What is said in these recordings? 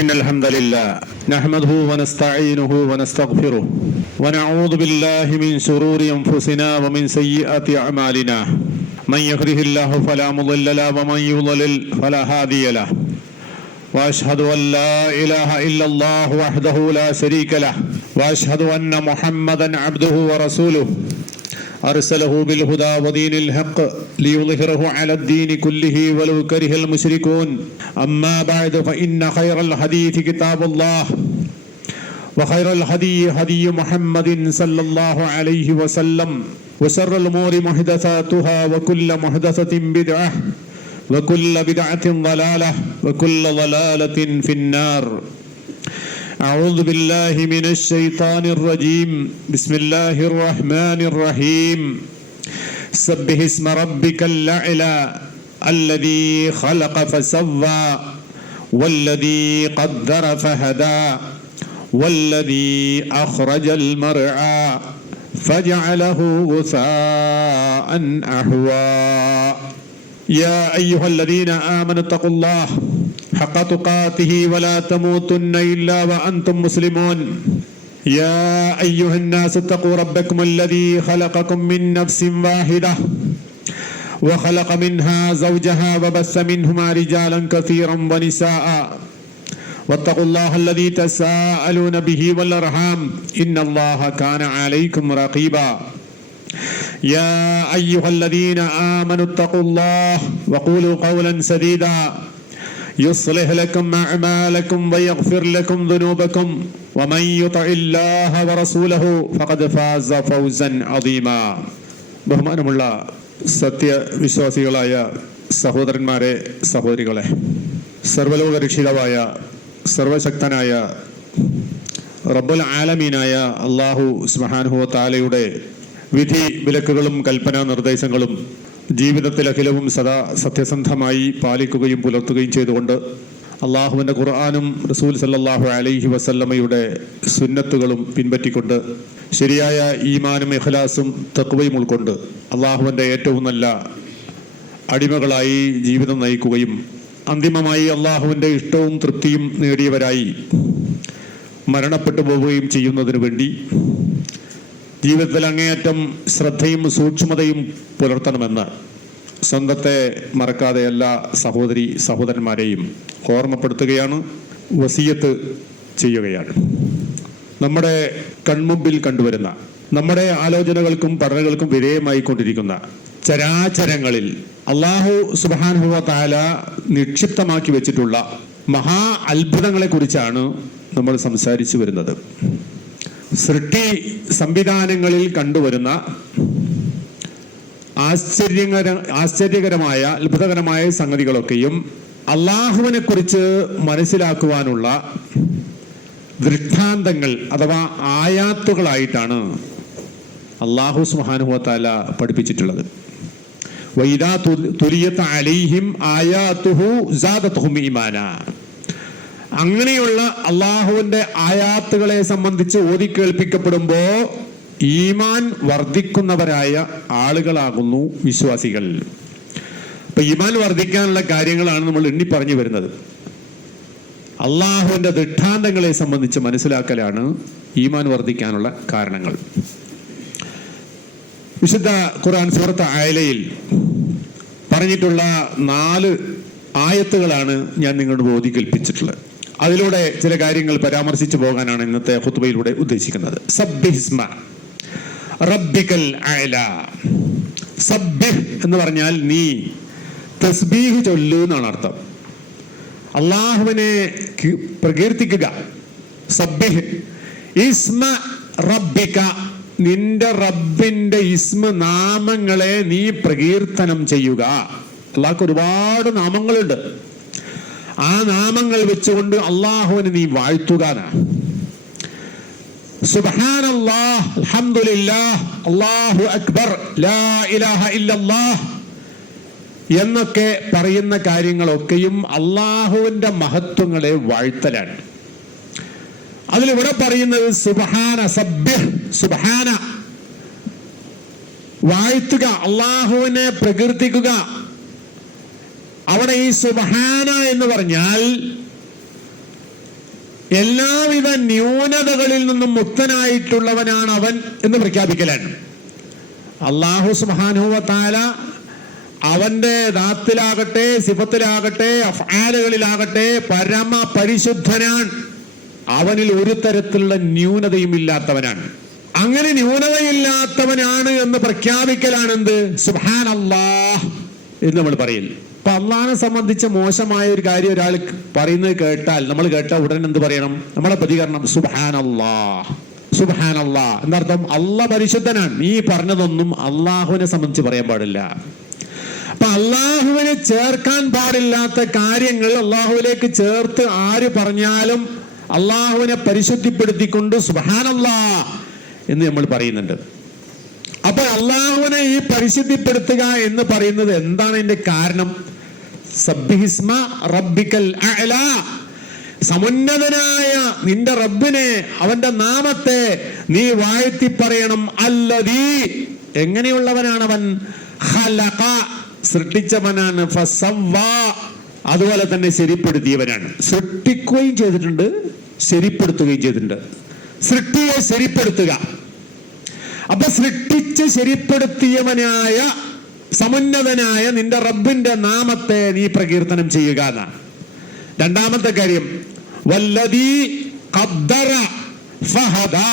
إن الحمد لله نحمده ونستعينه ونستغفره ونعوذ بالله من شرور أنفسنا ومن سيئات أعمالنا من يهده الله فلا مضل له ومن يضلل فلا هادي له وأشهد أن لا إله إلا الله وحده لا شريك له وأشهد أن محمدا عبده ورسوله أرسله بالهدى ودين الحق ليظهره على الدين كله ولو كره المشركون أما بعد فإن خير الحديث كتاب الله وخير الهدي هدي محمد صلى الله عليه وسلم وشر الأمور محدثاتها وكل محدثة بدعة وكل بدعة ضلالة وكل ضلالة في النار. أعوذ بالله من الشيطان الرجيم. بسم الله الرحمن الرحيم. سبح اسم ربك الأعلى الذي خلق فسوى والذي قدر فهدى والذي أخرج المرعى فجعله غثاء أحوى. يا أيها الذين آمنوا اتقوا الله حق تقاته ولا تموتن إلا وأنتم مسلمون. يا أيها الناس اتقوا ربكم الذي خلقكم من نفس واحدة وخلق منها زوجها وبث منهما رجالا كثيرا ونساء واتقوا الله الذي تساءلون به والأرحام إن الله كان عليكم رقيبا. يا أيها الذين آمنوا اتقوا الله وقولوا قولا سديدا يصلح لكم أعمالكم ويغفر لكم ذنوبكم ومن يطع الله ورسوله فقد فاز فوزا عظيما. ബഹുമാനമുള്ള സത്യവിശ്വാസികളായ സഹോദരന്മാരെ, സഹോദരികളെ, സർവലോക രക്ഷിതാവായ സർവശക്തനായ റബ്ബുൽ ആലമീനായ അല്ലാഹു സുബ്ഹാനഹു വ തആലയുടെ വിധി വിലക്കുകളും കൽപ്പനാ നിർദ്ദേശങ്ങളും ജീവിതത്തിൽ അഖിലവും സദാ സത്യസന്ധമായി പാലിക്കുകയും പുലർത്തുകയും ചെയ്തുകൊണ്ട് അള്ളാഹുവിൻ്റെ ഖുർആനും റസൂൽ സല്ലല്ലാഹു അലൈഹി വസല്ലമയുടെ സുന്നത്തുകളും പിൻപറ്റിക്കൊണ്ട് ശരിയായ ഈമാനും ഇഖ്ലാസും തഖ്വയും ഉൾക്കൊണ്ട് അള്ളാഹുവിൻ്റെ ഏറ്റവും നല്ല അടിമകളായി ജീവിതം നയിക്കുകയും അന്തിമമായി അള്ളാഹുവിൻ്റെ ഇഷ്ടവും തൃപ്തിയും നേടിയവരായി മരണപ്പെട്ടു പോവുകയും ചെയ്യുന്നതിനു വേണ്ടി ജീവിതത്തിൽ അങ്ങേയറ്റം ശ്രദ്ധയും സൂക്ഷ്മതയും പുലർത്തണമെന്ന് സ്വന്തത്തെ മറക്കാതെ എല്ലാ സഹോദരി സഹോദരന്മാരെയും ഓർമ്മപ്പെടുത്തുകയാണ്, വസിയത്ത് ചെയ്യുകയാണ്. നമ്മുടെ കൺമുമ്പിൽ കണ്ടുവരുന്ന, നമ്മുടെ ആലോചനകൾക്കും പഠനങ്ങൾക്കും വിധേയമായിക്കൊണ്ടിരിക്കുന്ന ചരാചരങ്ങളിൽ അല്ലാഹു സുബ്ഹാനഹു വ തആല നിക്ഷിപ്തമാക്കി വെച്ചിട്ടുള്ള മഹാ അത്ഭുതങ്ങളെ കുറിച്ചാണ് നമ്മൾ സംസാരിച്ചു വരുന്നത്. സൃഷ്ടി സംവിധാനങ്ങളിൽ കണ്ടുവരുന്ന ആശ്ചര്യകരമായ അത്ഭുതകരമായ സംഗതികളൊക്കെയും അള്ളാഹുവിനെ കുറിച്ച് മനസ്സിലാക്കുവാനുള്ള ദൃഷ്ടാന്തങ്ങൾ അഥവാ ആയാത്തുകളായിട്ടാണ് അല്ലാഹു സുബ്ഹാനഹു വ തആല പഠിപ്പിച്ചിട്ടുള്ളത്. വഇദാ തുലിയത് അലൈഹിം ആയാതുഹു സാദതുഹും ഈമാനാ. അങ്ങനെയുള്ള അള്ളാഹുവിന്റെ ആയാത്തുകളെ സംബന്ധിച്ച് ഓതിക്കേൾപ്പിക്കപ്പെടുമ്പോൾ ഈമാൻ വർദ്ധിക്കുന്നവരായ ആളുകളാകുന്നു വിശ്വാസികൾ. അപ്പൊ ഈമാൻ വർദ്ധിക്കാനുള്ള കാര്യങ്ങളാണ് നമ്മൾ എണ്ണി പറഞ്ഞു വരുന്നത്. അള്ളാഹുവിന്റെ ദൃഷ്ടാന്തങ്ങളെ സംബന്ധിച്ച് മനസ്സിലാക്കലാണ് ഈമാൻ വർദ്ധിക്കാനുള്ള കാരണങ്ങൾ. വിശുദ്ധ ഖുർആൻ സൂറത്ത് അഅലയിൽ പറഞ്ഞിട്ടുള്ള 4 ആയത്തുകളാണ് ഞാൻ നിങ്ങളോട് ഓതിക്കേൽപ്പിച്ചിട്ടുള്ളത്. അതിലൂടെ ചില കാര്യങ്ങൾ പരാമർശിച്ചു പോകാനാണ് ഇന്നത്തെ ഖുത്ബയിലൂടെ ഉദ്ദേശിക്കുന്നത്. സബ്ബിഹിസ്മ റബ്ബിക്കൽ അഅല. സബ്ബിഹ് എന്ന് പറഞ്ഞാൽ നീ തസ്ബീഹ് ചൊല്ലു എന്നാണ് അർത്ഥം. അള്ളാഹുവിനെ പ്രകീർത്തിക്കുക. സബ്ബിഹ് ഇസ്മ റബ്ബിക, നിന്റെ റബ്ബിന്റെ ഇസ്മ നാമങ്ങളെ നീ പ്രകീർത്തനം ചെയ്യുക. അള്ളാഹ്ക്ക് ഒരുപാട് നാമങ്ങളുണ്ട്. ആ നാമങ്ങൾ വെച്ചുകൊണ്ട് അള്ളാഹുവിനെ നീ വാഴ്ത്തുക. സുബ്ഹാനല്ലാഹ്, അൽഹംദുലില്ലാഹ്, അല്ലാഹു അക്ബർ, ലാ ഇലാഹ ഇല്ലല്ലാഹ് എന്നൊക്കെ പറയുന്ന കാര്യങ്ങളൊക്കെയും അള്ളാഹുവിന്റെ മഹത്വങ്ങളെ വാഴ്ത്തലാണ്. അതിലിവിടെ പറയുന്നത് സുബ്ഹാന, സബ്ബിഹ്, സുബ്ഹാന, വാഴ്ത്തുക, അള്ളാഹുവിനെ പ്രകീർത്തിക്കുക. അവിടെ ഈ സുബ്ഹാന എന്ന് പറഞ്ഞാൽ എല്ലാവിധ ന്യൂനതകളിൽ നിന്നും മുക്തനായിട്ടുള്ളവനാണ് അവൻ എന്ന് പ്രഖ്യാപിക്കലാണ്. അല്ലാഹു സുബ്ഹാനഹു വ തആല അവന്റെ ദാത്തിലാകട്ടെ, സിഫത്തിലാകട്ടെ, അഫ്ആലുകളിലാകട്ടെ പരമ പരിശുദ്ധനാണ്. അവനിൽ ഒരു തരത്തിലുള്ള ന്യൂനതയും ഇല്ലാത്തവനാണ്. അങ്ങനെ ന്യൂനതയില്ലാത്തവനാണ് എന്ന് പ്രഖ്യാപിക്കലാണ് എന്ത്? സുബ്ഹാനല്ലാഹ് എന്ന് നമ്മൾ പറയില്ല. അപ്പൊ അള്ളാഹിനെ സംബന്ധിച്ച് മോശമായ ഒരു കാര്യം ഒരാൾ പറയുന്നത് കേട്ടാൽ, നമ്മൾ കേട്ടാൽ ഉടൻ എന്ത് പറയണം? നമ്മളെ പ്രതികരണം സുബ്ഹാനല്ലാഹ്, സുബ്ഹാനല്ലാഹ്. എന്നർത്ഥം അള്ളാഹ് പരിശുദ്ധനാണ്. നീ പറഞ്ഞതൊന്നും അള്ളാഹുവിനെ സംബന്ധിച്ച് പറയാൻ പാടില്ല. അപ്പൊ അള്ളാഹുവിനെ ചേർക്കാൻ പാടില്ലാത്ത കാര്യങ്ങൾ അള്ളാഹുവിലേക്ക് ചേർത്ത് ആര് പറഞ്ഞാലും അള്ളാഹുവിനെ പരിശുദ്ധിപ്പെടുത്തിക്കൊണ്ട് സുബ്ഹാനല്ലാഹ് എന്ന് നമ്മൾ പറയുന്നുണ്ട്. അപ്പൊ അള്ളാഹുവിനെ ഈ പരിശുദ്ധിപ്പെടുത്തുക എന്ന് പറയുന്നത് എന്താണ്? ഇതിന്റെ കാരണം സബ്ബിഹിസ്മ റബ്ബിക്കൽ അഅ്ലാ, സമുന്നതനായ നിന്റെ റബ്ബിനെ, അവന്റെ നാമത്തെ നീ വാഴ്ത്തി പറയണം. അല്ലദീ, എങ്ങനെയുള്ളവനാണവൻ? ഖലഖ, സൃഷ്ടിച്ചവനാണ്. ഫസവ്വാ, അതുപോലെ തന്നെ ശരിപ്പെടുത്തിയവനാണ്. സൃഷ്ടിക്കുകയും ചെയ്തിട്ടുണ്ട്, ശരിപ്പെടുത്തുകയും ചെയ്തിട്ടുണ്ട്. സൃഷ്ടിയെ ശരിപ്പെടുത്തുക. അപ്പൊ സൃഷ്ടിച്ച് ശരിപ്പെടുത്തിയവനായ സമുന്നതനായ നിന്റെ റബ്ബിന്റെ നാമത്തെ നീ പ്രകീർത്തനം ചെയ്യുക എന്നാണ്. രണ്ടാമത്തെ കാര്യം വല്ലദീ ഖദ്ദറ ഫഹദാ.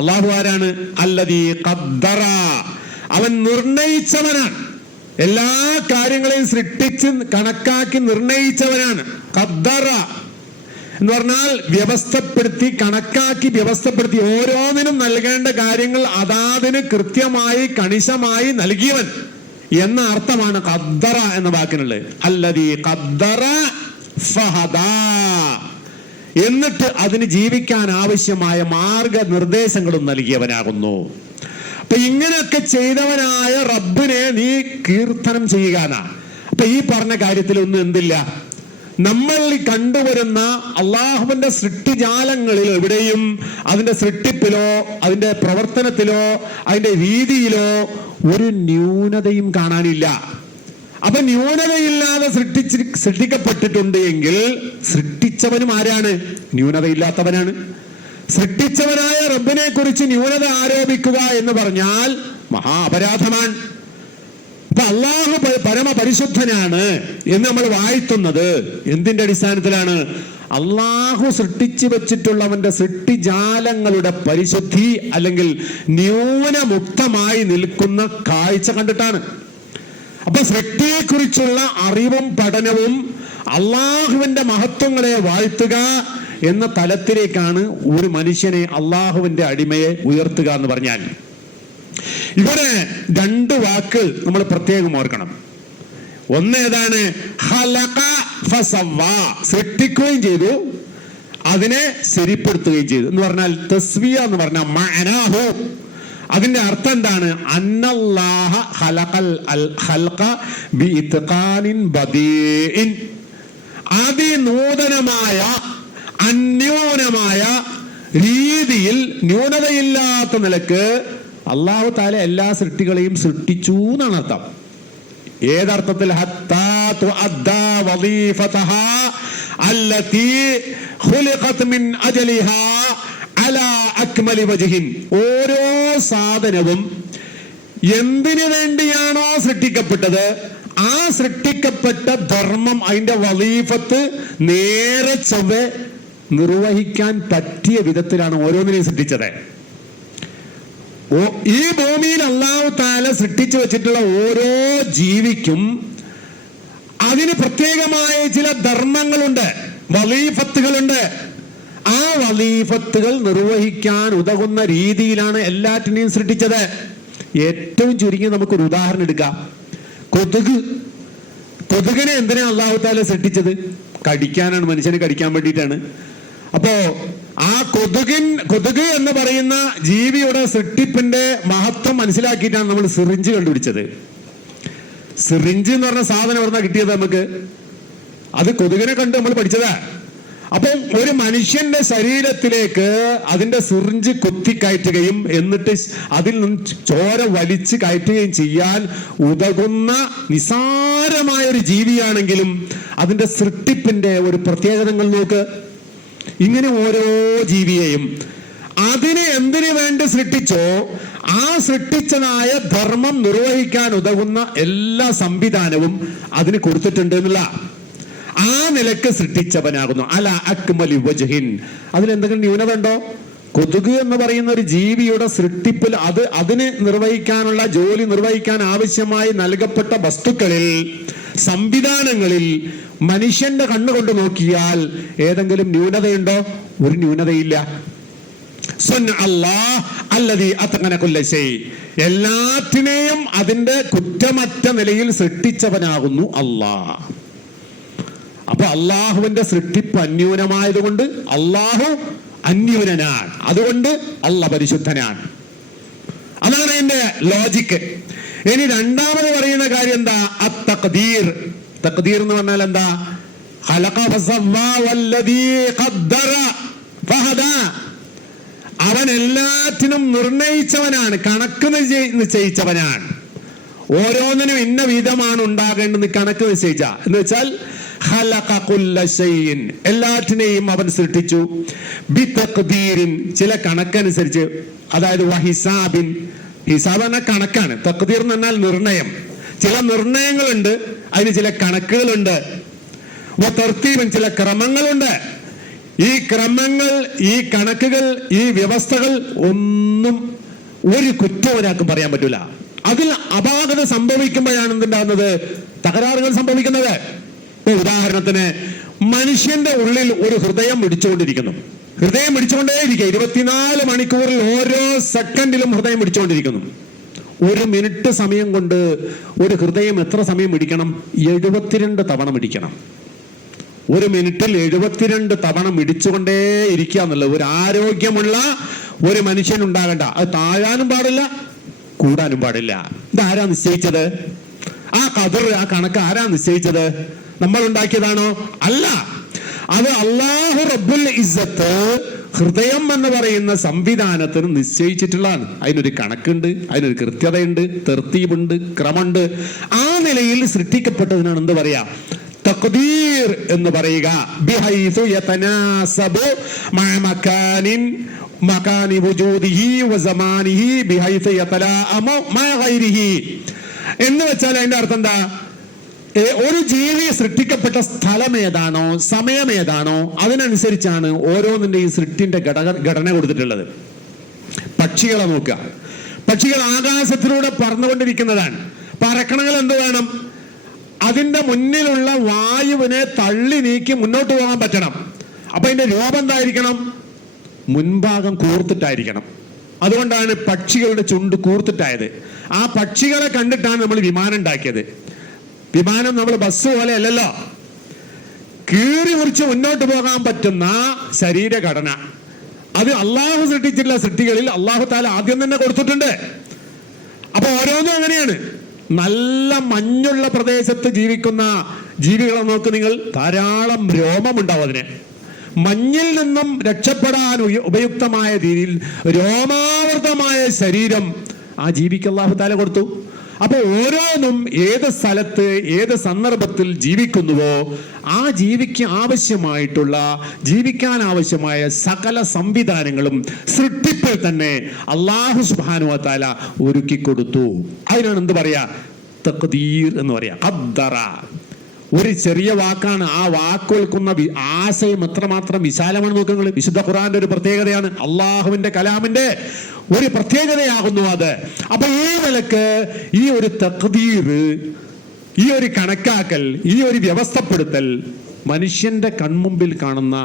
അല്ലാഹു ആരാണ്? അല്ലദീ ഖദ്ദറ, അവൻ നിർണയിച്ചവനാണ്. എല്ലാ കാര്യങ്ങളെയും സൃഷ്ടിച്ച് കണക്കാക്കി നിർണയിച്ചവനാണ്. ഖദ്ദറ എന്ന് പറഞ്ഞാൽ വ്യവസ്ഥപ്പെടുത്തി, കണക്കാക്കി വ്യവസ്ഥപ്പെടുത്തി ഓരോന്നിനും നൽകേണ്ട കാര്യങ്ങൾ അതാതിന് കൃത്യമായി കണിശമായി നൽകിയവൻ എന്ന അർത്ഥമാണ് ഖദ്ദറ എന്ന വാക്കിനുള്ളത്. അല്ലദീ ഖദ്ദറ ഫഹദാ, എന്നിട്ട് അതിന് ജീവിക്കാൻ ആവശ്യമായ മാർഗനിർദ്ദേശങ്ങളും നൽകിയവനാകുന്നു. അപ്പൊ ഇങ്ങനെയൊക്കെ ചെയ്തവനായ റബ്ബിനെ നീ കീർത്തനം ചെയ്യുക. അപ്പൊ ഈ പറഞ്ഞ കാര്യത്തിലൊന്നും എന്തില്ല? നമ്മൾ കണ്ടുവരുന്ന അള്ളാഹുവിന്റെ സൃഷ്ടിജാലങ്ങളിൽ എവിടെയും അതിന്റെ സൃഷ്ടിപ്പിലോ അതിന്റെ പ്രവർത്തനത്തിലോ അതിന്റെ രീതിയിലോ ഒരു ന്യൂനതയും കാണാനില്ല. അപ്പൊ ന്യൂനതയില്ലാതെ സൃഷ്ടിക്കപ്പെട്ടിട്ടുണ്ട് എങ്കിൽ സൃഷ്ടിച്ചവനും ആരാണ്? ന്യൂനതയില്ലാത്തവനാണ്. സൃഷ്ടിച്ചവനായ റബ്ബിനെ കുറിച്ച് ന്യൂനത ആരോപിക്കുക എന്ന് പറഞ്ഞാൽ മഹാ അപരാധമാണ്. അപ്പൊ അള്ളാഹു പരമ പരിശുദ്ധനാണ് എന്ന് നമ്മൾ വാഴ്ത്തുന്നത് എന്തിന്റെ അടിസ്ഥാനത്തിലാണ്? അള്ളാഹു സൃഷ്ടിച്ചു വെച്ചിട്ടുള്ളവന്റെ സൃഷ്ടിജാലങ്ങളുടെ പരിശുദ്ധി അല്ലെങ്കിൽ ന്യൂനമുക്തമായി നിൽക്കുന്ന കാഴ്ച കണ്ടിട്ടാണ്. അപ്പൊ സൃഷ്ടിയെക്കുറിച്ചുള്ള അറിവും പഠനവും അള്ളാഹുവിന്റെ മഹത്വങ്ങളെ വാഴ്ത്തുക എന്ന തലത്തിലേക്കാണ് ഒരു മനുഷ്യനെ, അള്ളാഹുവിന്റെ അടിമയെ ഉയർത്തുക എന്ന് പറഞ്ഞാൽ. ഇവിടെ രണ്ട് വാക്ക് നമ്മൾ പ്രത്യേകം ഓർക്കണം. ഒന്ന് ഏതാണ്? ഖലഖ ഫസവ്വാ, സൃഷ്ടിക്കുകയും ചെയ്തു, അതിനെ ശരിപ്പെടുത്തുകയും ചെയ്തു എന്ന് പറഞ്ഞാൽ തസ്വിയ എന്ന് പറഞ്ഞാൽ മഅനാഹു, അതിന്റെ അർത്ഥം എന്താണ്? അന്നല്ലാഹ ഖലഖൽ ഖൽഖ ബിഇത്ഖാനിൻ ബദീഇൻ, അതിനൂതനമായ അന്യൂനമായ രീതിയിൽ ന്യൂനതയില്ലാത്ത നിലക്ക് അല്ലാഹു തആല എല്ലാ സൃഷ്ടികളെയും സൃഷ്ടിച്ചു എന്നാണ് അർത്ഥം. ഏതർത്ഥത്തിൽ? ഹത്താ തുഅദ്ദാ വളീഫതഹാ അല്ലതി ഖുലിഖത് മിൻ അജ്ലിഹാ അലാ അക്മലി വജ്ഹിൻ. ഓരോ സാധനവും എന്തിനു വേണ്ടിയാണോ സൃഷ്ടിക്കപ്പെട്ടത് ആ സൃഷ്ടിക്കപ്പെട്ട ധർമ്മം, അതിന്റെ വളീഫത്ത് നേരെ ചൊവ്വെ നിർവഹിക്കാൻ പറ്റിയ വിധത്തിലാണ് ഓരോന്നിനെയും സൃഷ്ടിച്ചത്. ഈ ഭൂമിയിൽ അല്ലാഹു തആല സൃഷ്ടിച്ചു വെച്ചിട്ടുള്ള ഓരോ ജീവിക്കും അതിന് പ്രത്യേകമായ ചില ധർമ്മങ്ങളുണ്ട്, വളീഫത്തുകളുണ്ട്. ആ വളീഫത്തുകൾ നിർവഹിക്കാൻ ഉതകുന്ന രീതിയിലാണ് എല്ലാറ്റിനെയും സൃഷ്ടിച്ചത്. ഏറ്റവും ചുരുങ്ങി നമുക്കൊരു ഉദാഹരണം എടുക്കാം. കൊതുകിനെ എന്തിനാണ് അല്ലാഹു തആല സൃഷ്ടിച്ചത്? കടിക്കാനാണ്, മനുഷ്യനെ കടിക്കാൻ വേണ്ടിയിട്ടാണ്. അപ്പോ ആ കൊതുക് എന്ന് പറയുന്ന ജീവിയുടെ സൃഷ്ടിപ്പിന്റെ മഹത്വം മനസ്സിലാക്കിയിട്ടാണ് നമ്മൾ സിറിഞ്ച് കണ്ടുപിടിച്ചത്. സിറിഞ്ച് എന്ന് പറഞ്ഞ സാധനം എവിടുന്നാ കിട്ടിയത് നമുക്ക്? അത് കൊതുകിനെ കണ്ട് നമ്മൾ പഠിച്ചതാ. അപ്പം ഒരു മനുഷ്യന്റെ ശരീരത്തിലേക്ക് അതിന്റെ സിറിഞ്ച് കുത്തിക്കയറ്റുകയും എന്നിട്ട് അതിൽ നിന്ന് ചോര വലിച്ച് കയറ്റുകയും ചെയ്യാൻ ഉതകുന്ന നിസാരമായ ഒരു ജീവിയാണെങ്കിലും അതിന്റെ സൃഷ്ടിപ്പിന്റെ ഒരു പ്രത്യേകതകൾ നോക്ക്. ഇങ്ങനെ ഓരോ ജീവിയെയും അതിനെ എന്തിനു വേണ്ടി സൃഷ്ടിച്ചോ ആ സൃഷ്ടിച്ചതായ ധർമ്മം നിർവഹിക്കാൻ ഉതകുന്ന എല്ലാ സംവിധാനവും അതിന് കൊടുത്തിട്ടുണ്ട് എന്നുള്ള ആ നിലക്ക് സൃഷ്ടിച്ചവനാകുന്നു. അല അക്മലി വജ്ഹിൻ. അതിലെന്തെങ്കിലും ന്യൂനത ഉണ്ടോ? കൊതുക് എന്ന് പറയുന്ന ഒരു ജീവിയുടെ സൃഷ്ടിപ്പിൽ അതിന് നിർവഹിക്കാനുള്ള ജോലി നിർവഹിക്കാൻ ആവശ്യമായി നൽകപ്പെട്ട വസ്തുക്കളിൽ, സംവിധാനങ്ങളിൽ മനുഷ്യന്റെ കണ്ണുകൊണ്ട് നോക്കിയാൽ ഏതെങ്കിലും ന്യൂനതയുണ്ടോ? ഒരു ന്യൂനതയില്ല. എല്ലാറ്റിനെയും അതിന്റെ കുറ്റമറ്റ നിലയിൽ സൃഷ്ടിച്ചവനാകുന്നു അല്ലാഹ്. അപ്പൊ അള്ളാഹുവിന്റെ സൃഷ്ടിപ്പ് അന്യൂനമായതുകൊണ്ട് അള്ളാഹു അന്യൂനനാണ്, അതുകൊണ്ട് അല്ലാഹ് പരിശുദ്ധനാണ്. അതാണ് അതിന്റെ ലോജിക്ക്. ഇനി രണ്ടാമത് പറയുന്ന കാര്യം എന്താ? അത്തഖ്ദീർ. തഖ്ദീർ എന്ന് പറഞ്ഞാൽ എന്താ? ഖലഖ ഫസവ്വാ വല്ലദീ ഖദ്ദറ ഫഹദാ. അവൻ എല്ലാറ്റിനും നിർണയിച്ചവനാണ്, കണക്ക് നിശ്ചയിച്ചവനാണ്. ഓരോന്നിനും ഇന്ന വിധമാണ് ഉണ്ടാകേണ്ടെന്ന് കണക്ക് നിശ്ചയിച്ച എന്ന് വെച്ചാൽ ഖലഖ കുല്ല ശൈഇൻ, എല്ലാറ്റിനെയും അവൻ സൃഷ്ടിച്ചു. ബിതഖ്ദീരിൻ, ചില കണക്കനുസരിച്ച്. അതായത് വഹിസാബിൻ, ഹിസാബ് എന്ന കണക്കാണ്. തഖ്ദീർ എന്ന് പറഞ്ഞാൽ നിർണയം. ചില നിർണയങ്ങളുണ്ട്, അതിന് ചില കണക്കുകളുണ്ട്. തർത്തീബിൻ, ചില ക്രമങ്ങളുണ്ട്. ഈ ക്രമങ്ങൾ, ഈ കണക്കുകൾ, ഈ വ്യവസ്ഥകൾ ഒന്നും ഒരു കുറ്റം ഒരാൾക്കും പറയാൻ പറ്റൂല. അതിൽ അപാകത സംഭവിക്കുമ്പോഴാണ് എന്തുണ്ടാകുന്നത്? തകരാറുകൾ സംഭവിക്കുന്നത്. ഉദാഹരണത്തിന് മനുഷ്യന്റെ ഉള്ളിൽ ഒരു ഹൃദയം മിടിച്ചുകൊണ്ടിരിക്കുന്നു. ഹൃദയം മിടിച്ചുകൊണ്ടേയിരിക്കുക. 24 മണിക്കൂറിൽ ഓരോ സെക്കൻഡിലും ഹൃദയം മിടിച്ചുകൊണ്ടിരിക്കുന്നു. ഒരു മിനിറ്റ് സമയം കൊണ്ട് ഒരു ഹൃദയം എത്ര സമയം മിടിക്കണം? 72 തവണ മിടിക്കണം. ഒരു മിനിറ്റിൽ 72 തവണ മിടിച്ചുകൊണ്ടേ ഇരിക്കുക എന്നുള്ളത് ഒരു ആരോഗ്യമുള്ള ഒരു മനുഷ്യൻ ഉണ്ടാകണ്ട. അത് താഴാനും പാടില്ല, കൂടാനും പാടില്ല. ഇതാരാ നിശ്ചയിച്ചത്? ആ ഖദർ, ആ കണക്ക് ആരാ നിശ്ചയിച്ചത്? നമ്മൾ ഉണ്ടാക്കിയതാണോ? അല്ല. അത് അല്ലാഹു റബ്ബുൽ ഇസ്സത്ത് ഹൃദയം എന്ന് പറയുന്ന സംവിധാനത്തിന് നിശ്ചയിച്ചിട്ടുള്ളതാണ്. അതിനൊരു കണക്കുണ്ട്, അതിനൊരു കൃത്യതയുണ്ട്, തർത്തീബുണ്ട്, ക്രമമുണ്ട്. ആ നിലയിൽ സൃഷ്ടിക്കപ്പെട്ടതിനാണ് എന്ത് പറയാ? തഖ്ദീർ എന്ന് പറയുക. ബിഹൈസു യതനാസബു മഅ മകാനി വുജൂദിഹി വസമാനിഹി ബിഹൈസു യതലാഅമു മഅ ഗൈരിഹി. എന്ന് വെച്ചാൽ അതിന്റെ അർത്ഥം എന്താ? ഒരു ജീവി സൃഷ്ടിക്കപ്പെട്ട സ്ഥലം ഏതാണോ, സമയം ഏതാണോ, അതിനനുസരിച്ചാണ് ഓരോന്നിന്റെയും സൃഷ്ടിന്റെ ഘടന കൊടുത്തിട്ടുള്ളത്. പക്ഷികളെ നോക്കുക. പക്ഷികൾ ആകാശത്തിലൂടെ പറന്നുകൊണ്ടിരിക്കുന്നതാണ്. പറക്കണങ്ങൾ എന്ത് വേണം? അതിന്റെ മുന്നിലുള്ള വായുവിനെ തള്ളി നീക്കി മുന്നോട്ട് പോകാൻ പറ്റണം. അപ്പൊ അതിന്റെ രൂപം എന്തായിരിക്കണം? മുൻഭാഗം കൂർത്തിട്ടായിരിക്കണം. അതുകൊണ്ടാണ് പക്ഷികളുടെ ചുണ്ട് കൂർത്തിട്ടായത്. ആ പക്ഷികളെ കണ്ടിട്ടാണ് നമ്മൾ വിമാനം ഉണ്ടാക്കിയത്. വിമാനം നമ്മൾ ബസ് പോലെ അല്ലല്ലോ, കീറി മുറിച്ച് മുന്നോട്ട് പോകാൻ പറ്റുന്ന ശരീരഘടന. അത് അള്ളാഹു സൃഷ്ടിച്ചിട്ടുള്ള സൃഷ്ടികളിൽ അള്ളാഹു താല ആദ്യം തന്നെ കൊടുത്തിട്ടുണ്ട്. അപ്പൊ ഓരോന്നും അങ്ങനെയാണ്. നല്ല മഞ്ഞുള്ള പ്രദേശത്ത് ജീവിക്കുന്ന ജീവികളെ നോക്ക് നിങ്ങൾ, ധാരാളം രോമമുണ്ടാവും. അതിന് മഞ്ഞിൽ നിന്നും രക്ഷപ്പെടാൻ ഉപയുക്തമായ രീതിയിൽ രോമാവൃതമായ ശരീരം ആ ജീവിക്ക് അല്ലാഹു തആല കൊടുത്തു. അപ്പൊ ഓരോന്നും ഏത് സ്ഥലത്ത് ഏത് സന്ദർഭത്തിൽ ജീവിക്കുന്നുവോ ആ ജീവിക്ക് ആവശ്യമായിട്ടുള്ള ജീവിക്കാൻ ആവശ്യമായ സകല സംവിധാനങ്ങളും സൃഷ്ടിപ്പിൽ തന്നെ അല്ലാഹു സുബ്ഹാനഹു വ തആല ഒരുക്കി കൊടുത്തു. അതിനാണ് എന്ത് പറയാ? തഖ്ദീർ എന്ന് പറയാ. ഖദ്ദറ ഒരു ചെറിയ വാക്കാണ്. ആ വാക്ക് കേൾക്കുന്ന ആശയം എത്രമാത്രം വിശാലമാണ് നോക്കുക. വിശുദ്ധ ഖുർആന്റെ ഒരു പ്രത്യേകതയാണ്, അള്ളാഹുവിന്റെ കലാമിന്റെ ഒരു പ്രത്യേകതയാകുന്നു അത്. അപ്പൊ ഈ നിലക്ക് ഈ ഒരു തഖ്ദീർ, ഈ ഒരു കണക്കാക്കൽ, ഈ ഒരു വ്യവസ്ഥപ്പെടുത്തൽ മനുഷ്യന്റെ കൺമുമ്പിൽ കാണുന്ന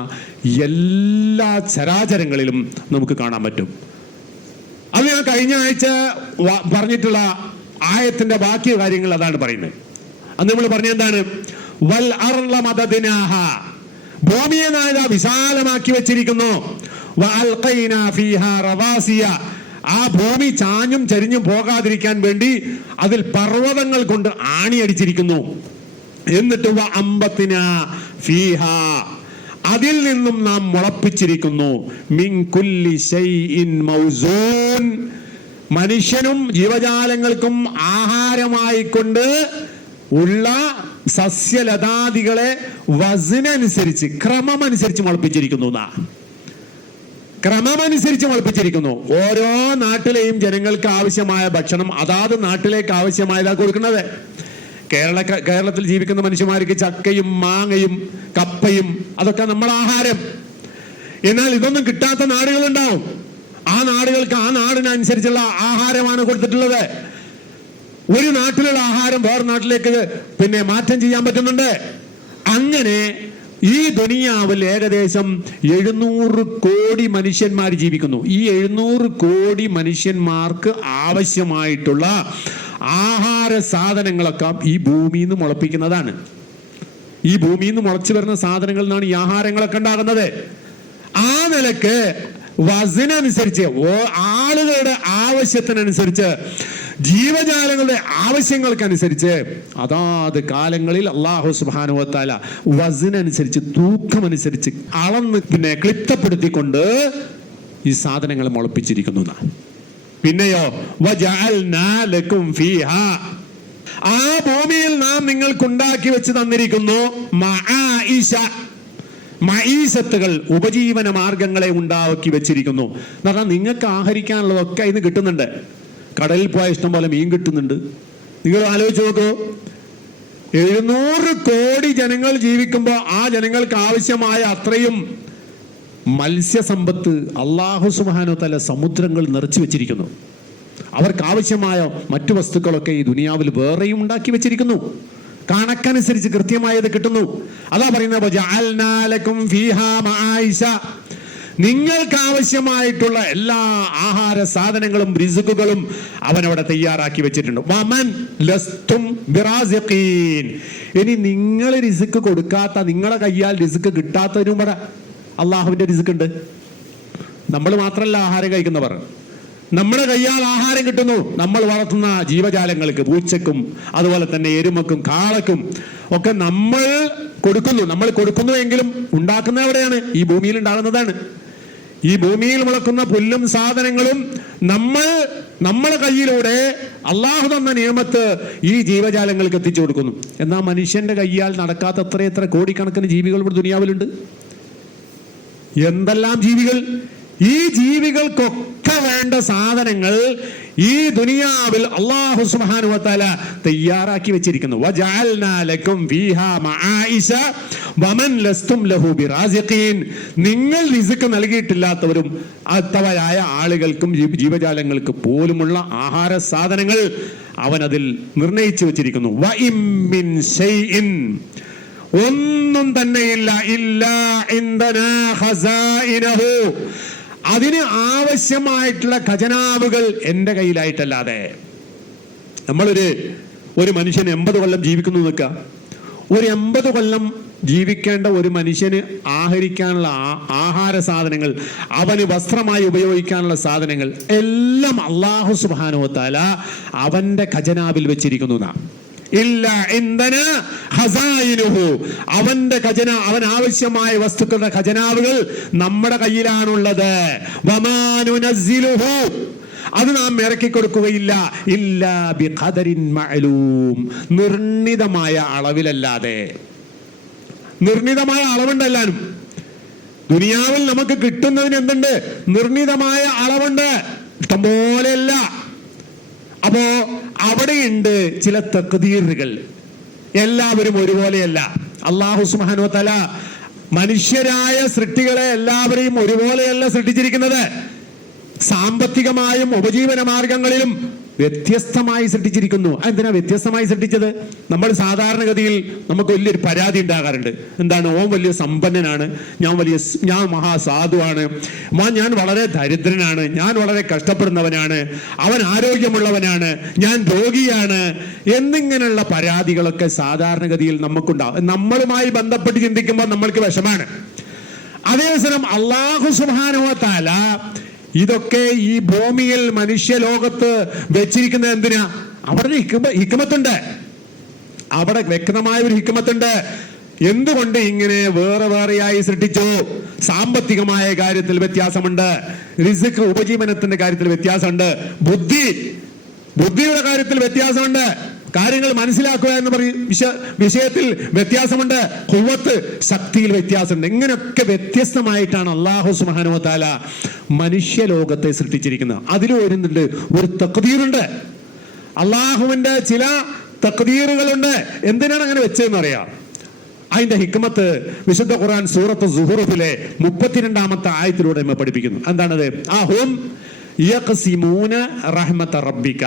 എല്ലാ ചരാചരങ്ങളിലും നമുക്ക് കാണാൻ പറ്റും. അത് ഞാൻ കഴിഞ്ഞ ആഴ്ച പറഞ്ഞിട്ടുള്ള ആയത്തിന്റെ ബാക്കി കാര്യങ്ങൾ അതാണ് പറയുന്നത്. അന്ന് നമ്മൾ പറഞ്ഞ എന്താണ്? വൽ അർള മദദ്നാഹ, ഭൂമിയെ നാം വിശാലമാക്കി വെച്ചിരിക്കുന്നു. വഅൽഖൈനാ ഫീഹാ റവാസിയ, ആ ഭൂമി ചാഞ്ഞും ചരിഞ്ഞും പോകാതിരിക്കാൻ വേണ്ടി അതിൽ പർവ്വതങ്ങൾ കൊണ്ട് ആണിയടിച്ചിരിക്കുന്നു. എന്നിട്ട് വഅംബത്നാ ഫീഹാ, അതിൽ നിന്നും നാം മുളപ്പിച്ചിരിക്കുന്നു. മിൻ കുല്ലി ശൈഇൻ മൗസൂൻ, മനുഷ്യനും ജീവജാലങ്ങൾക്കും ആഹാരമായിക്കൊണ്ട് ഉള്ള സസ്യലതാദികളെ വസ്നനുസരിച്ച് ക്രമമനുസരിച്ച് മുളപ്പിച്ചിരിക്കുന്നു. ക്രമമനുസരിച്ച് മുളപ്പിച്ചിരിക്കുന്നു. ഓരോ നാട്ടിലെയും ജനങ്ങൾക്ക് ആവശ്യമായ ഭക്ഷണം അതാത് നാട്ടിലേക്ക് ആവശ്യമായതാണ് കൊടുക്കുന്നത്. കേരളത്തിൽ ജീവിക്കുന്ന മനുഷ്യന്മാർക്ക് ചക്കയും മാങ്ങയും കപ്പയും അതൊക്കെ നമ്മളെ ആഹാരം. എന്നാൽ ഇതൊന്നും കിട്ടാത്ത നാടുകളുണ്ടാവും. ആ നാടുകൾക്ക് ആ നാടിനനുസരിച്ചുള്ള ആഹാരമാണ് കൊടുത്തിട്ടുള്ളത്. ഒരു നാട്ടിലുള്ള ആഹാരം വേറെ നാട്ടിലേക്ക് മാറ്റം ചെയ്യാൻ പറ്റുന്നുണ്ട്. അങ്ങനെ ഈ ദുനിയാവിൽ ഏകദേശം 700 കോടി മനുഷ്യന്മാർ ജീവിക്കുന്നു. ഈ 700 കോടി മനുഷ്യന്മാർക്ക് ആവശ്യമായിട്ടുള്ള ആഹാര സാധനങ്ങളൊക്കെ ഈ ഭൂമിയിൽ നിന്ന് മുളപ്പിക്കുന്നതാണ്. ഈ ഭൂമിയിൽ നിന്ന് മുളച്ചു വരുന്ന സാധനങ്ങളിൽ നിന്നാണ് ഈ ആഹാരങ്ങളൊക്കെ ഉണ്ടാകുന്നത്. ആ നിലക്ക് വസനനുസരിച്ച് ആളുകളുടെ ആവശ്യത്തിനനുസരിച്ച് ജീവജാലങ്ങളുടെ ആവശ്യങ്ങൾക്കനുസരിച്ച് അതാത് കാലങ്ങളിൽ അല്ലാഹു സുബ്ഹാനഹു വ തആല വസനനുസരിച്ച് തൂക്കമനുസരിച്ച് അളന്ന് ക്ലിപ്തപ്പെടുത്തിക്കൊണ്ട് ഈ സാധനങ്ങൾ മുളപ്പിച്ചിരിക്കുന്നു. പിന്നെയോ വജഅൽനാ ലക്കും ഫീഹാ, ആ ഭൂമിയിൽ നാം നിങ്ങൾക്കുണ്ടാക്കി വെച്ച് തന്നിരിക്കുന്നു മആയിഷ, മഈസത്തുകൾ, ഉപജീവന മാർഗങ്ങളെ ഉണ്ടാക്കി വെച്ചിരിക്കുന്നു. എന്ന് പറഞ്ഞാൽ നിങ്ങൾക്ക് ആഹരിക്കാനുള്ളതൊക്കെ ഇന്ന് കിട്ടുന്നുണ്ട്. കടലിൽ പോയ ഇഷ്ടം പോലെ മീൻ കിട്ടുന്നുണ്ട്. നിങ്ങൾ ആലോചിച്ച് നോക്കൂ, 700 കോടി ജനങ്ങൾ ജീവിക്കുമ്പോൾ ആ ജനങ്ങൾക്ക് ആവശ്യമായ അത്രയും മത്സ്യസമ്പത്ത് അല്ലാഹു സുബ്ഹാനഹു വ തആല സമുദ്രങ്ങൾ നിറച്ചു വെച്ചിരിക്കുന്നു. അവർക്ക് ആവശ്യമായ മറ്റു വസ്തുക്കളൊക്കെ ഈ ദുനിയാവിൽ വേറെയും ഉണ്ടാക്കി വെച്ചിരിക്കുന്നു. കണക്കനുസരിച്ച് കൃത്യമായത് കിട്ടുന്നു. അതാ പറയുന്നത് വജഅൽനാ ലക്കും ഫീഹാ മആയിഷ, നിങ്ങൾക്ക് ആവശ്യമായിട്ടുള്ള എല്ലാ ആഹാര സാധനങ്ങളും റിസ്കുകളും അവനവിടെ തയ്യാറാക്കി വെച്ചിട്ടുണ്ട്. വമൻ ലസ്തും ബിറാസിഖീൻ, ഇനി നിങ്ങൾ റിസ്ക് കൊടുക്കാത്ത, നിങ്ങളെ കയ്യാൽ റിസ്ക് കിട്ടാത്തതിനും ഇവിടെ അള്ളാഹുവിന്റെ റിസ്ക് ഉണ്ട്. നമ്മൾ മാത്രമല്ല ആഹാരം കഴിക്കുന്നവർ, നമ്മുടെ കയ്യാൽ ആഹാരം കിട്ടുന്നു. നമ്മൾ വളർത്തുന്ന ജീവജാലങ്ങൾക്ക്, പൂച്ചക്കും അതുപോലെ തന്നെ എരുമക്കും കാളക്കും ഒക്കെ നമ്മൾ കൊടുക്കുന്നു. നമ്മൾ കൊടുക്കുന്നുവെങ്കിലും ഉണ്ടാക്കുന്ന എവിടെയാണ്? ഈ ഭൂമിയിൽ ഉണ്ടാകുന്നതാണ്. ഈ ഭൂമിയിൽ മുളക്കുന്ന പുല്ലും സാധനങ്ങളും നമ്മളെ കയ്യിലൂടെ അള്ളാഹു തന്ന നിയമത്ത് ഈ ജീവജാലങ്ങൾക്ക് എത്തിച്ചു കൊടുക്കുന്നു. എന്നാൽ മനുഷ്യന്റെ കയ്യാൽ നടക്കാത്ത എത്ര കോടിക്കണക്കിന് ജീവികൾ ഇവിടെ ദുനിയാവിലുണ്ട്. എന്തെല്ലാം ജീവികൾ! ഈ ജീവികൾക്കൊക്കെ വേണ്ട സാധനങ്ങൾ ഈ ദുനിയാവിൽ അല്ലാഹു സുബ്ഹാനഹു വ തആല തയ്യാറാക്കി വെച്ചിരിക്കുന്നു. വജഅൽനാ ലക്കും ഫീഹാ മആയിഷ വമൻ ലസ്തും ലഹു ബിറാസിഖീൻ, നിങ്ങൾ റിസ്ക് നൽകിയിട്ടില്ലാത്തവരും അത്തവരായ ആളുകൾക്കും ജീവജാലങ്ങൾക്ക് പോലുമുള്ള ആഹാര സാധനങ്ങൾ അവൻ അതിൽ നിർണയിച്ചു വെച്ചിരിക്കുന്നു. വഇം മിൻ ശൈഇൻ, ഒന്നും തന്നെയില്ല, ഇല്ലാ ഇൻദനാ ഖസാഇനഹു, അതിന് ആവശ്യമായിട്ടുള്ള ഖജനാവുകൾ എൻ്റെ കയ്യിലായിട്ടല്ലാതെ. ഒരു മനുഷ്യന് 80 കൊല്ലം ജീവിക്കുന്നു നിൽക്കുക. ഒരു 80 കൊല്ലം ജീവിക്കേണ്ട ഒരു മനുഷ്യന് ആഹരിക്കാനുള്ള ആഹാര സാധനങ്ങൾ, അവന് വസ്ത്രമായി ഉപയോഗിക്കാനുള്ള സാധനങ്ങൾ എല്ലാം അല്ലാഹു സുബ്ഹാനഹു വ തആല അവന്റെ ഖജനാവിൽ വെച്ചിരിക്കുന്നു. അവന്റെ ഖജന, അവൻ ആവശ്യമായ വസ്തുക്കളുടെ ഖജനാവുകൾ നമ്മുടെ കയ്യിലാണുള്ളത്. അത് നാം ഇറക്കി കൊടുക്കുകയില്ല, ഇല്ലാ ബിഖദരിൻ മഅലൂം, നിർണിതമായ അളവിലല്ലാതെ. നിർണിതമായ അളവുണ്ടെല്ലാനും ദുനിയാവിൽ നമുക്ക് കിട്ടുന്നതിന് എന്തുണ്ട്? നിർണിതമായ അളവുണ്ട്, ഇഷ്ടംപോലെയല്ല. അപ്പോ അവിടെയുണ്ട് ചില തഖ്ദീറുകൾ. എല്ലാവരും ഒരുപോലെയല്ല. അല്ലാഹു സുബ്ഹാനഹു വ തആല മനുഷ്യരായ സൃഷ്ടികളെ എല്ലാവരെയും ഒരുപോലെയല്ല സൃഷ്ടിച്ചിരിക്കുന്നത്. സാമ്പത്തികമായും ഉപജീവന മാർഗങ്ങളിലും വ്യത്യസ്തമായി സൃഷ്ടിച്ചിരിക്കുന്നു. എന്തിനാ വ്യത്യസ്തമായി സൃഷ്ടിച്ചത്? നമ്മൾ സാധാരണഗതിയിൽ നമുക്ക് വലിയൊരു പരാതി ഉണ്ടാകാറുണ്ട്. എന്താണ്? ഓൻ വലിയ സമ്പന്നനാണ്, ഞാൻ മഹാസാധുവാണ്, ഞാൻ വളരെ ദരിദ്രനാണ്, ഞാൻ വളരെ കഷ്ടപ്പെടുന്നവനാണ്, അവൻ ആരോഗ്യമുള്ളവനാണ്, ഞാൻ രോഗിയാണ് എന്നിങ്ങനെയുള്ള പരാതികളൊക്കെ സാധാരണഗതിയിൽ നമുക്കുണ്ടാവും. നമ്മളുമായി ബന്ധപ്പെട്ട് ചിന്തിക്കുമ്പോൾ നമ്മൾക്ക് വിഷമാണ്. അതേസമയം അല്ലാഹു സുബ്ഹാനഹു വ തആല ഇതൊക്കെ ഈ ഭൂമിയിൽ മനുഷ്യലോകത്ത് വെച്ചിരിക്കുന്നത് എന്തിനാ? അവിടെ ഹിക്മത്തുണ്ട്, അവിടെ വ്യക്തമായ ഒരു ഹിക്മത്തുണ്ട്. എന്തുകൊണ്ട് ഇങ്ങനെ വേറെ വേറെയായി സൃഷ്ടിച്ചു? സാമ്പത്തികമായ കാര്യത്തിൽ വ്യത്യാസമുണ്ട്, റിസ്ക് ഉപജീവനത്തിന്റെ കാര്യത്തിൽ വ്യത്യാസമുണ്ട്, ബുദ്ധിയുടെ കാര്യത്തിൽ വ്യത്യാസമുണ്ട്. കാര്യങ്ങൾ മനസ്സിലാക്കുക എന്ന് പറയും വിഷയത്തിൽ വ്യത്യാസമുണ്ട്, ഖുവ്വത്ത് ശക്തിയിൽ വ്യത്യാസമുണ്ട്. ഇങ്ങനെയൊക്കെ വ്യത്യസ്തമായിട്ടാണ് അല്ലാഹു സുബ്ഹാനഹു വ തആല മനുഷ്യലോകത്തെ സൃഷ്ടിച്ചിരിക്കുന്നത്. അതിൽ വരുന്നുണ്ട് ഒരു തഖ്ദീറുണ്ട്, അള്ളാഹുവിന്റെ ചില തഖ്ദീറുകളുണ്ട്. എന്തിനാണ് അങ്ങനെ വെച്ചതെന്ന് അറിയാം. അതിന്റെ ഹിക്മത്ത് വിശുദ്ധ ഖുർആൻ സൂറത്ത് സുഹ്റൂഫിലെ 32-ാമത്തെ ആയത്തിലൂടെ നമ്മെ പഠിപ്പിക്കുന്നു. എന്താണത്? അഹും യഖ്സിമൂന റഹ്മത റബ്ബിക,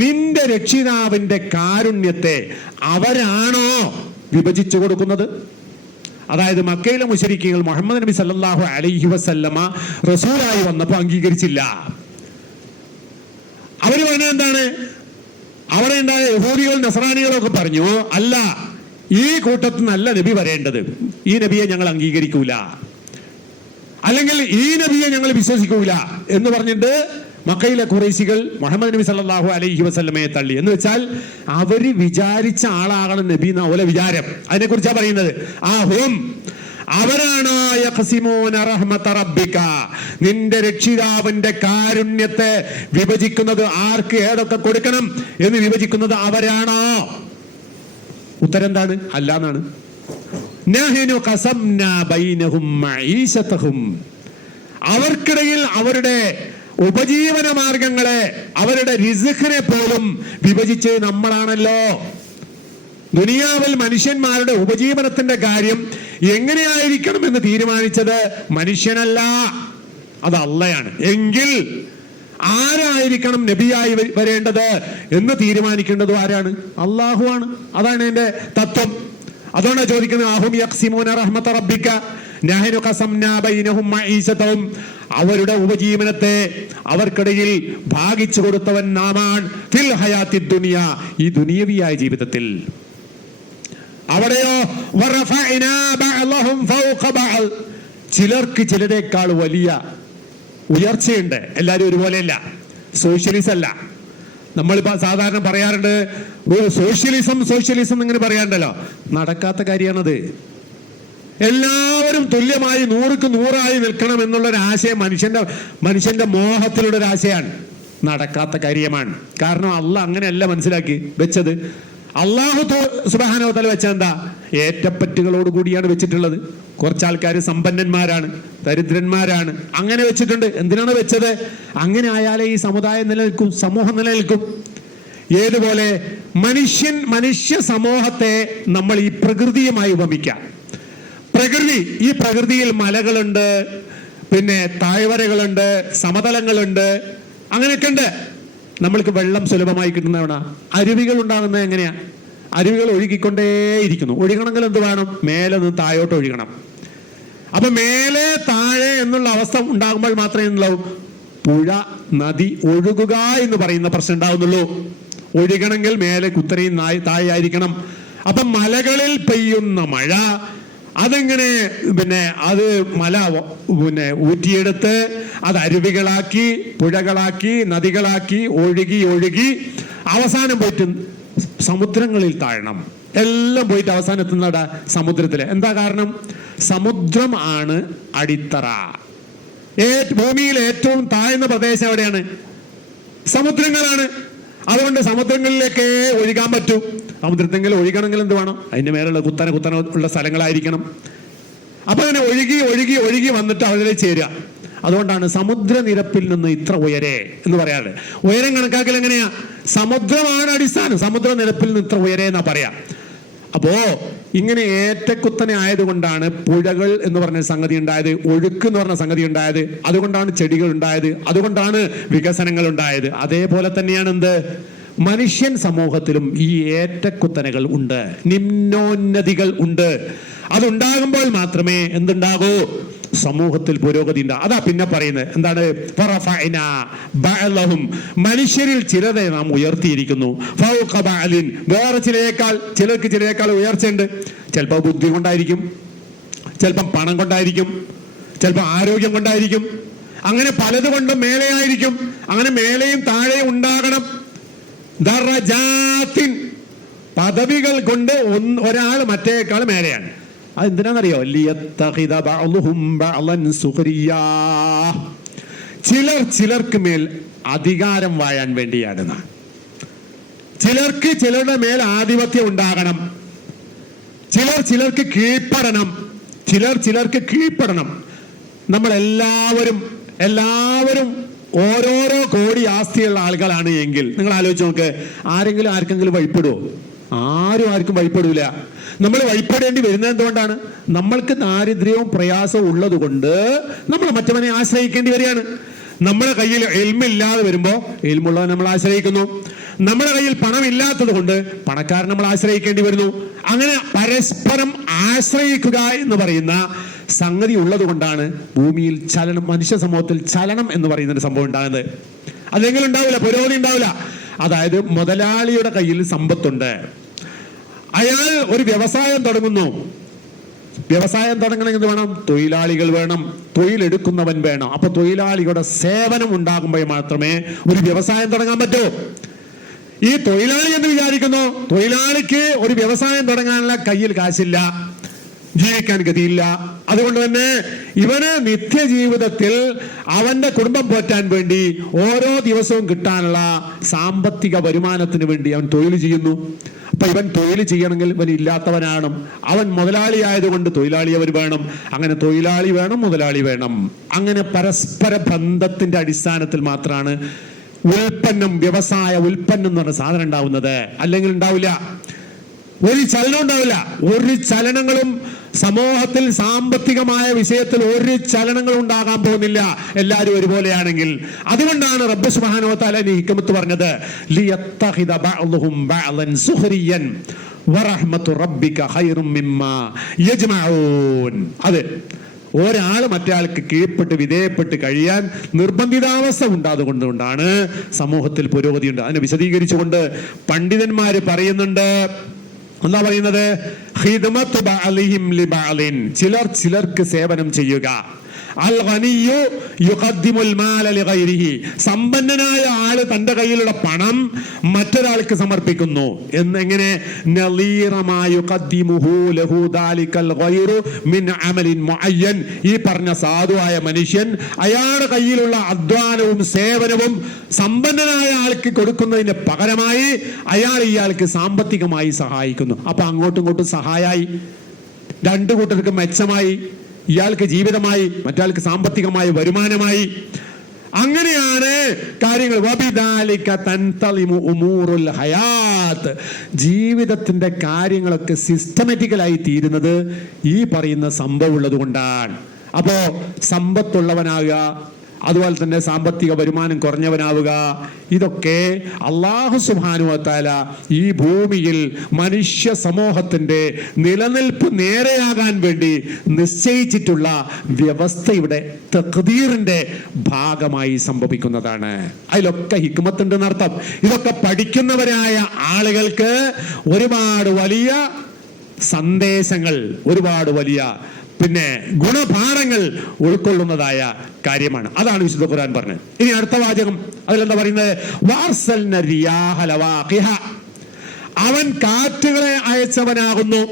നിന്റെ രക്ഷിതാവിന്റെ കാരുണ്യത്തെ അവരാണോ വിഭജിച്ചു കൊടുക്കുന്നത്? അതായത് മക്കയിലെ മുശ്രിക്കുകൾ മുഹമ്മദ് നബി സല്ലല്ലാഹു അലൈഹി വസല്ലമ റസൂലായി വന്നപ്പോൾ അംഗീകരിച്ചില്ല. അവര് പറഞ്ഞത് എന്താണ്? അവിടെ ഉണ്ടായ യഹൂദികൾ നസ്രാനികളൊക്കെ പറഞ്ഞു, അല്ല, ഈ കൂട്ടത്തിൽ നല്ല നബി വരേണ്ടത്, ഈ നബിയെ ഞങ്ങൾ അംഗീകരിക്കൂല, അല്ലെങ്കിൽ ഈ നബിയെ ഞങ്ങൾ വിശ്വസിക്കൂല എന്ന് പറഞ്ഞിട്ട് മക്കയിലെ ഖുറൈശികൾ മുഹമ്മദ് നബി സല്ലല്ലാഹു അലൈഹി വസല്ലമയെ തള്ളി. എന്ന് വെച്ചാൽ അവര് വിചാരിച്ച ആളാകണം നബി എന്ന പോലെ വിചാരം. അതിനെ കുറിച്ചാണ് പറയുന്നത്. ആഹും, അവരാണ് യഖ്സിമൂന റഹ്മത റബ്ബിക, നിന്റെ രക്ഷിതാവിന്റെ കാരുണ്യത്തെ വിഭജിക്കുന്നത്, ആർക്ക് ഏതൊക്കെ കൊടുക്കണം എന്ന് വിഭജിക്കുന്നത് അവരാണോ? ഉത്തരം എന്താണ്? അല്ല എന്നാണ്. നഹ്നു ഖസംനാ ബൈനഹും മഈശതഹും, അവർക്കിടയിൽ അവരുടെ ഉപജീവന മാർഗങ്ങളെ, അവരുടെ റിസ്ഖിനെ പോലും വിഭജിച്ച് നമ്മളാണല്ലോ. ദുനിയാവിൽ മനുഷ്യന്മാരുടെ ഉപജീവനത്തിന്റെ കാര്യം എങ്ങനെയായിരിക്കണം എന്ന് തീരുമാനിച്ചത് മനുഷ്യനല്ല, അത് അള്ളയാണ്. എങ്കിൽ ആരായിരിക്കണം നബിയായി വരേണ്ടത് എന്ന് തീരുമാനിക്കേണ്ടതും ആരാണ്? അള്ളാഹുവാണ്. അതാണ് എന്റെ തത്വം. അതുകൊണ്ടാണ് ചോദിക്കുന്നത്, അഹും യഖ്സിമൂന റഹ്മത റബ്ബിക നഹ്നു ഖസംനാ ബൈനഹും മഈശതഹും, അവരുടെ ഉപജീവനത്തെ അവർക്കിടയിൽ ഭാഗിച്ചു കൊടുത്തവൻ നാമാണ്. ഫിൽ ഹയാത്തി ദുനിയ, ഈ ദുനിയവിയായ ജീവിതത്തിൽ. അവിടെയോ വറഫഅനാ ബഅലഹും ഫൗഖ ബഅൽ, ചിലർക്ക് ചിലരേക്കാൾ വലിയ ഉയർച്ചയുണ്ട്. എല്ലാവരും ഒരുപോലെയല്ല. സോഷ്യലിസം അല്ല. നമ്മളിപ്പോ സാധാരണ പറയാറുണ്ട് സോഷ്യലിസം ഇങ്ങനെ പറയാറുണ്ടല്ലോ, നടക്കാത്ത കാര്യമാണത്. എല്ലാവരും തുല്യമായി 100ക്ക് 100 നിൽക്കണം എന്നുള്ളൊരാശയം മനുഷ്യന്റെ മോഹത്തിലുള്ള ഒരു ആശയമാണ്. നടക്കാത്ത കാര്യമാണ്. കാരണം അള്ളാഹ് അങ്ങനെയല്ല മനസ്സിലാക്കി വെച്ചത്. അള്ളാഹു സുബ്ഹാനഹു വ തആല വെച്ച എന്താ? ഏറ്റപ്പറ്റുകളോട് കൂടിയാണ് വെച്ചിട്ടുള്ളത്. കുറച്ചാൾക്കാർ സമ്പന്നന്മാരാണ്, ദരിദ്രന്മാരാണ്, അങ്ങനെ വെച്ചിട്ടുണ്ട്. എന്തിനാണ് വെച്ചത്? അങ്ങനെ ആയാലേ ഈ സമുദായം നിലനിൽക്കും, സമൂഹം നിലനിൽക്കും. ഏതുപോലെ മനുഷ്യ സമൂഹത്തെ നമ്മൾ ഈ പ്രകൃതിയുമായി ഉപമിക്കാം. ഈ പ്രകൃതിയിൽ മലകളുണ്ട്, പിന്നെ താഴ്വരകളുണ്ട്, സമതലങ്ങളുണ്ട്, അങ്ങനെയൊക്കെ ഉണ്ട്. നമ്മൾക്ക് വെള്ളം സുലഭമായി കിട്ടുന്നവണ. അരുവികൾ ഉണ്ടാകുന്നത് എങ്ങനെയാ? അരുവികൾ ഒഴുകിക്കൊണ്ടേയിരിക്കുന്നു. ഒഴുകണമെങ്കിൽ എന്ത് വേണം? മേലെ നിന്ന് താഴോട്ട് ഒഴുകണം. അപ്പൊ മേലെ താഴെ എന്നുള്ള അവസ്ഥ ഉണ്ടാകുമ്പോൾ മാത്രമേ ഉണ്ടാവും പുഴ, നദി ഒഴുകുക എന്ന് പറയുന്ന പ്രശ്നം ഉണ്ടാവുന്നുള്ളൂ. ഒഴുകണമെങ്കിൽ മേലെ കുത്തനെയും താഴെ ആയിരിക്കണം. അപ്പൊ മലകളിൽ പെയ്യുന്ന മഴ അതെങ്ങനെ അത് മല ഊറ്റിയെടുത്ത് അത് അരുവികളാക്കി, പുഴകളാക്കി, നദികളാക്കി, ഒഴുകി അവസാനം പോയിട്ട് സമുദ്രങ്ങളിൽ താഴണം. എല്ലാം പോയിട്ട് അവസാനം എത്തുന്നടാ സമുദ്രത്തില്. എന്താ കാരണം? സമുദ്രം ആണ് അടിത്തറ. ഭൂമിയിൽ ഏറ്റവും താഴ്ന്ന പ്രദേശം എവിടെയാണ്? സമുദ്രങ്ങളാണ്. അതുകൊണ്ട് സമുദ്രങ്ങളിലേക്കേ ഒഴുകാൻ പറ്റൂ. സമുദ്രത്തെങ്കിലും ഒഴുകണമെങ്കിൽ എന്ത് വേണം? അതിന്റെ മേലുള്ള കുത്തനെ ഉള്ള സ്ഥലങ്ങളായിരിക്കണം. അപ്പൊ അങ്ങനെ ഒഴുകി വന്നിട്ട് അതിലേക്ക് ചേരുക. അതുകൊണ്ടാണ് സമുദ്രനിരപ്പിൽ നിന്ന് ഇത്ര ഉയരെ എന്ന് പറയാറ്. ഉയരം കണക്കാക്കൽ എങ്ങനെയാ? സമുദ്രമാണ് അടിസ്ഥാനം. സമുദ്രനിരപ്പിൽ നിന്ന് ഇത്ര ഉയരെ എന്നാ പറയാ. അപ്പോ ഇങ്ങനെ ഏറ്റക്കുത്തനെ ആയതുകൊണ്ടാണ് പുഴകൾ എന്ന് പറഞ്ഞ സംഗതി ഉണ്ടായത്, ഒഴുക്ക് എന്ന് പറഞ്ഞ സംഗതി ഉണ്ടായത്. അതുകൊണ്ടാണ് ചെടികൾ ഉണ്ടായത്, അതുകൊണ്ടാണ് വികസനങ്ങൾ ഉണ്ടായത്. അതേപോലെ തന്നെയാണ് എന്ത്? മനുഷ്യൻ സമൂഹത്തിലും ഈ ഏറ്റക്കുത്തനകൾ ഉണ്ട്, നിമ്നോന്നതികൾ ഉണ്ട്. അതുണ്ടാകുമ്പോൾ മാത്രമേ എന്തുണ്ടാകൂ? സമൂഹത്തിൽ പുരോഗതി ഉണ്ടാകും. അതാ പിന്നെ പറയുന്നത് എന്താണ്? മനുഷ്യരിൽ ചിലരെ നാം ഉയർത്തിയിരിക്കുന്നു. വേറെ ചിലർക്ക് ചിലയേക്കാൾ ഉയർച്ചയുണ്ട്. ചിലപ്പോൾ ബുദ്ധി കൊണ്ടായിരിക്കും, ചിലപ്പം പണം കൊണ്ടായിരിക്കും, ചിലപ്പോൾ ആരോഗ്യം കൊണ്ടായിരിക്കും. അങ്ങനെ പലതുകൊണ്ടും മേലെയായിരിക്കും. അങ്ങനെ മേലെയും താഴെയും ഉണ്ടാകണം. ദറജാത്തിൻ, പദവികൾ കൊണ്ട് ഒരാൾ മറ്റേക്കാൾ മേലെയാണ്. അതെന്തിനാണെന്നറിയോ? ചിലർക്ക് മേൽ അധികാരം വാഴാൻ വേണ്ടിയാണ്. ചിലർക്ക് ചിലരുടെ മേൽ ആധിപത്യം ഉണ്ടാകണം, ചിലർക്ക് കീഴ്പ്പെടണം, ചിലർക്ക് കീഴ്പ്പെടണം. നമ്മളെല്ലാവരും ഓരോരോ കോടി ആസ്തിയുള്ള ആളുകളാണ് എങ്കിൽ നിങ്ങൾ ആലോചിച്ച് നോക്ക്, ആർക്കെങ്കിലും വഴിപ്പെടുവോ? ആർക്കും വഴിപ്പെടൂല. നമ്മൾ വഴിപ്പെടേണ്ടി വരുന്നത് എന്തുകൊണ്ടാണ്? നമ്മൾക്ക് ദാരിദ്ര്യവും പ്രയാസവും ഉള്ളത് കൊണ്ട് നമ്മൾ മറ്റവനെ ആശ്രയിക്കേണ്ടി വരികയാണ്. നമ്മുടെ കയ്യിൽ ഇൽമില്ലാതെ വരുമ്പോൾ ഇൽമുള്ളവൻ നമ്മൾ ആശ്രയിക്കുന്നു. നമ്മുടെ കയ്യിൽ പണമില്ലാത്തത് കൊണ്ട് പണക്കാരൻ നമ്മൾ ആശ്രയിക്കേണ്ടി വരുന്നു. അങ്ങനെ പരസ്പരം ആശ്രയിക്കുക എന്ന് പറയുന്ന സംഗതി ഉള്ളത് കൊണ്ടാണ് ഭൂമിയിൽ ചലനം, മനുഷ്യ സമൂഹത്തിൽ ചലനം എന്ന് പറയുന്നൊരു സംഭവം ഉണ്ടാകുന്നത്. അതെങ്കിലും ഉണ്ടാവില്ല, പുരോഗതി ഉണ്ടാവില്ല. അതായത് മുതലാളിയുടെ കയ്യിൽ സമ്പത്തുണ്ട്, അയാൾ ഒരു വ്യവസായം തുടങ്ങുന്നു. വ്യവസായം തുടങ്ങണമെങ്കിൽ വേണം, തൊഴിലാളികൾ വേണം, തൊഴിലെടുക്കുന്നവൻ വേണം. അപ്പൊ തൊഴിലാളികളുടെ സേവനം ഉണ്ടാകുമ്പോൾ മാത്രമേ ഒരു വ്യവസായം തുടങ്ങാൻ പറ്റൂ. ഈ തൊഴിലാളി എന്ന് വിചാരിക്കുന്നു, തൊഴിലാളിക്ക് ഒരു വ്യവസായം തുടങ്ങാനുള്ള കയ്യിൽ കാശില്ല, ജീവിക്കാൻ ഗതിയില്ല. അതുകൊണ്ട് തന്നെ ഇവന് നിത്യജീവിതത്തിൽ അവന്റെ കുടുംബം പോറ്റാൻ വേണ്ടി ഓരോ ദിവസവും കിട്ടാനുള്ള സാമ്പത്തിക വരുമാനത്തിന് വേണ്ടി അവൻ തൊഴിൽ ചെയ്യുന്നു. അപ്പൊ ഇവൻ തൊഴിൽ ചെയ്യണമെങ്കിൽ ഇവൻ ഇല്ലാത്തവനാണ്. അവൻ മുതലാളി ആയതുകൊണ്ട് തൊഴിലാളി അവർ വേണം. അങ്ങനെ തൊഴിലാളി വേണം, മുതലാളി വേണം. അങ്ങനെ പരസ്പര ബന്ധത്തിന്റെ അടിസ്ഥാനത്തിൽ മാത്രമാണ് വ്യവസായ ഉൽപ്പന്നം എന്ന് പറഞ്ഞ സാധനം ഉണ്ടാവുന്നത്. അല്ലെങ്കിൽ ഉണ്ടാവില്ല, ഒരു ചലനം ഉണ്ടാവില്ല. ഒരു ചലനങ്ങളും സമൂഹത്തിൽ സാമ്പത്തികമായ വിഷയത്തിൽ ഒരു ചലനങ്ങളും ഉണ്ടാകാൻ പോകുന്നില്ല, എല്ലാവരും ഒരുപോലെയാണെങ്കിൽ. അതുകൊണ്ടാണ് റബ്ബ് സുബ്ഹാനഹു വ തആല ഹിക്മത്ത് പറഞ്ഞത്, ലിയത്തഖിദ ബഅ്ളുഹും ബഅ്ളൻ സുഖ്രിയൻ വറഹ്മത്തു റബ്ബിക ഖൈറും മിമ്മാ യജ്മഊൻ. അത് ഒരാൾ മറ്റേയാൾക്ക് കീഴ്പ്പെട്ട് വിധേയപ്പെട്ട് കഴിയാൻ നിർബന്ധിതാവസ്ഥ ഉണ്ടാതുകൊണ്ടാണ് സമൂഹത്തിൽ പുരോഗതി ഉണ്ട്. അതിനെ വിശദീകരിച്ചുകൊണ്ട് പണ്ഡിതന്മാര് പറയുന്നുണ്ട്. എന്താ പറയുന്നത്? ഖിദ്മത്തു ബഅലിഹിം ലിബഅലിൻ, ചിലർക്ക് സേവനം ചെയ്യുക. അൽ ഗനിയ്യു യുഖദ്ദിമുൽ മാല ലിഗൈരിഹി, സമ്പന്നനായ ആള് തന്റെ കയ്യിലുള്ള പണം മറ്റൊരാൾക്ക് സമർപ്പിക്കുന്നു. എന്നെങ്ങനെ? നളീറമാ യുഖദ്ദിമുഹു ലഹു ദാലികൽ ഗൈറു മിൻ അമലിൻ മുഅയ്യൻ, ഈ പറഞ്ഞ സാധുവായ മനുഷ്യൻ അയാളുടെ കയ്യിലുള്ള അധ്വാനവും സേവനവും സമ്പന്നനായ ആൾക്ക് കൊടുക്കുന്നതിന് പകരമായി ഇയാൾക്ക് സാമ്പത്തികമായി സഹായിക്കുന്നു. അപ്പൊ അങ്ങോട്ടും ഇങ്ങോട്ടും സഹായമായി, രണ്ടു കൂട്ടർക്ക് മെച്ചമായി. ഇയാൾക്ക് ജീവിതമായി, മറ്റാൾക്ക് സാമ്പത്തികമായി വരുമാനമായി. അങ്ങനെയാണ് കാര്യങ്ങൾ. ജീവിതത്തിന്റെ കാര്യങ്ങളൊക്കെ സിസ്റ്റമാറ്റിക്കലായി തീരുന്നത് ഈ പറയുന്ന സംഭവം ഉള്ളത് കൊണ്ടാണ്. അപ്പോ സമ്പത്തുള്ളവനാകുക, അതുപോലെ തന്നെ സാമ്പത്തിക വരുമാനം കുറഞ്ഞവനാവുക, ഇതൊക്കെ അല്ലാഹു സുബ്ഹാനഹു വ തആല ഈ ഭൂമിയിൽ മനുഷ്യ സമൂഹത്തിന്റെ നിലനിൽപ്പ് നേരെയാകാൻ വേണ്ടി നിശ്ചയിച്ചിട്ടുള്ള വ്യവസ്ഥയുടെ തഖ്ദീറിന്റെ ഭാഗമായി സംഭവിക്കുന്നതാണ്. അതിലൊക്കെ ഹിക്മത്തുണ്ട് എന്നർത്ഥം. ഇതൊക്കെ പഠിക്കുന്നവരായ ആളുകൾക്ക് ഒരുപാട് വലിയ സന്ദേശങ്ങൾ, ഒരുപാട് വലിയ ഗുണപാഠങ്ങൾ ഉൾക്കൊള്ളുന്നതായ കാര്യമാണ്. അതാണ് വിശുദ്ധ ഖുർആൻ പറഞ്ഞത്. ഇനി അടുത്ത വാചകം അതിലെന്താ പറയുന്നത്? വാർസൽന റിയാഹ ലവാഖിഹ, അവൻ കാറ്റുകളെ അയച്ചവനാകുന്നു.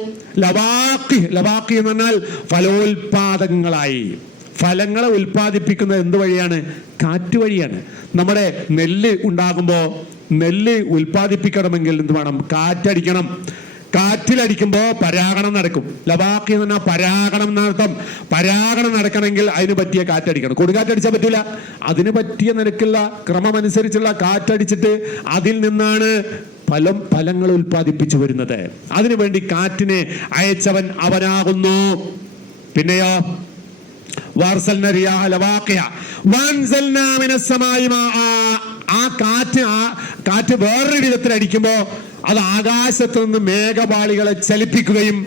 ലവാഖി എന്ന് പറഞ്ഞാൽ ഫലോൽപാദകങ്ങളായി. ഫലങ്ങളെ ഉൽപ്പാദിപ്പിക്കുന്നത് എന്ത് വഴിയാണ്? കാറ്റ് വഴിയാണ്. നമ്മുടെ നെല്ല് ഉണ്ടാകുമ്പോൾ നെല്ല് ഉൽപ്പാദിപ്പിക്കണമെങ്കിൽ എന്ത് വേണം? കാറ്റടിക്കണം. കാറ്റിലടിക്കുമ്പോ പരാഗണം നടക്കും. ലവാഖി എന്ന് പറഞ്ഞാൽ പരാഗണം നടത്തും. പരാഗണം നടക്കണമെങ്കിൽ അതിന് പറ്റിയ കാറ്റടിക്കണം. കൊടുങ്കാറ്റടിച്ചാൽ പറ്റൂല. അതിന് പറ്റിയ നിരക്കുള്ള ക്രമമനുസരിച്ചുള്ള കാറ്റടിച്ചിട്ട് അതിൽ നിന്നാണ് ഫലങ്ങൾ ഉൽപ്പാദിപ്പിച്ചു വരുന്നത്. അതിനുവേണ്ടി കാറ്റിനെ അയച്ചവൻ അവനാകുന്നു. പിന്നെയോ വാർസൽന റിയാഹ ലവാഖിഹ വഅൻസൽനാ മിനസ് സമാഇ മാഅ, ആ കാറ്റ് വേറൊരു വിധത്തിൽ അടിക്കുമ്പോ അത് ആകാശത്ത് നിന്ന് മേഘപാളികളെ ചലിപ്പിക്കുകയും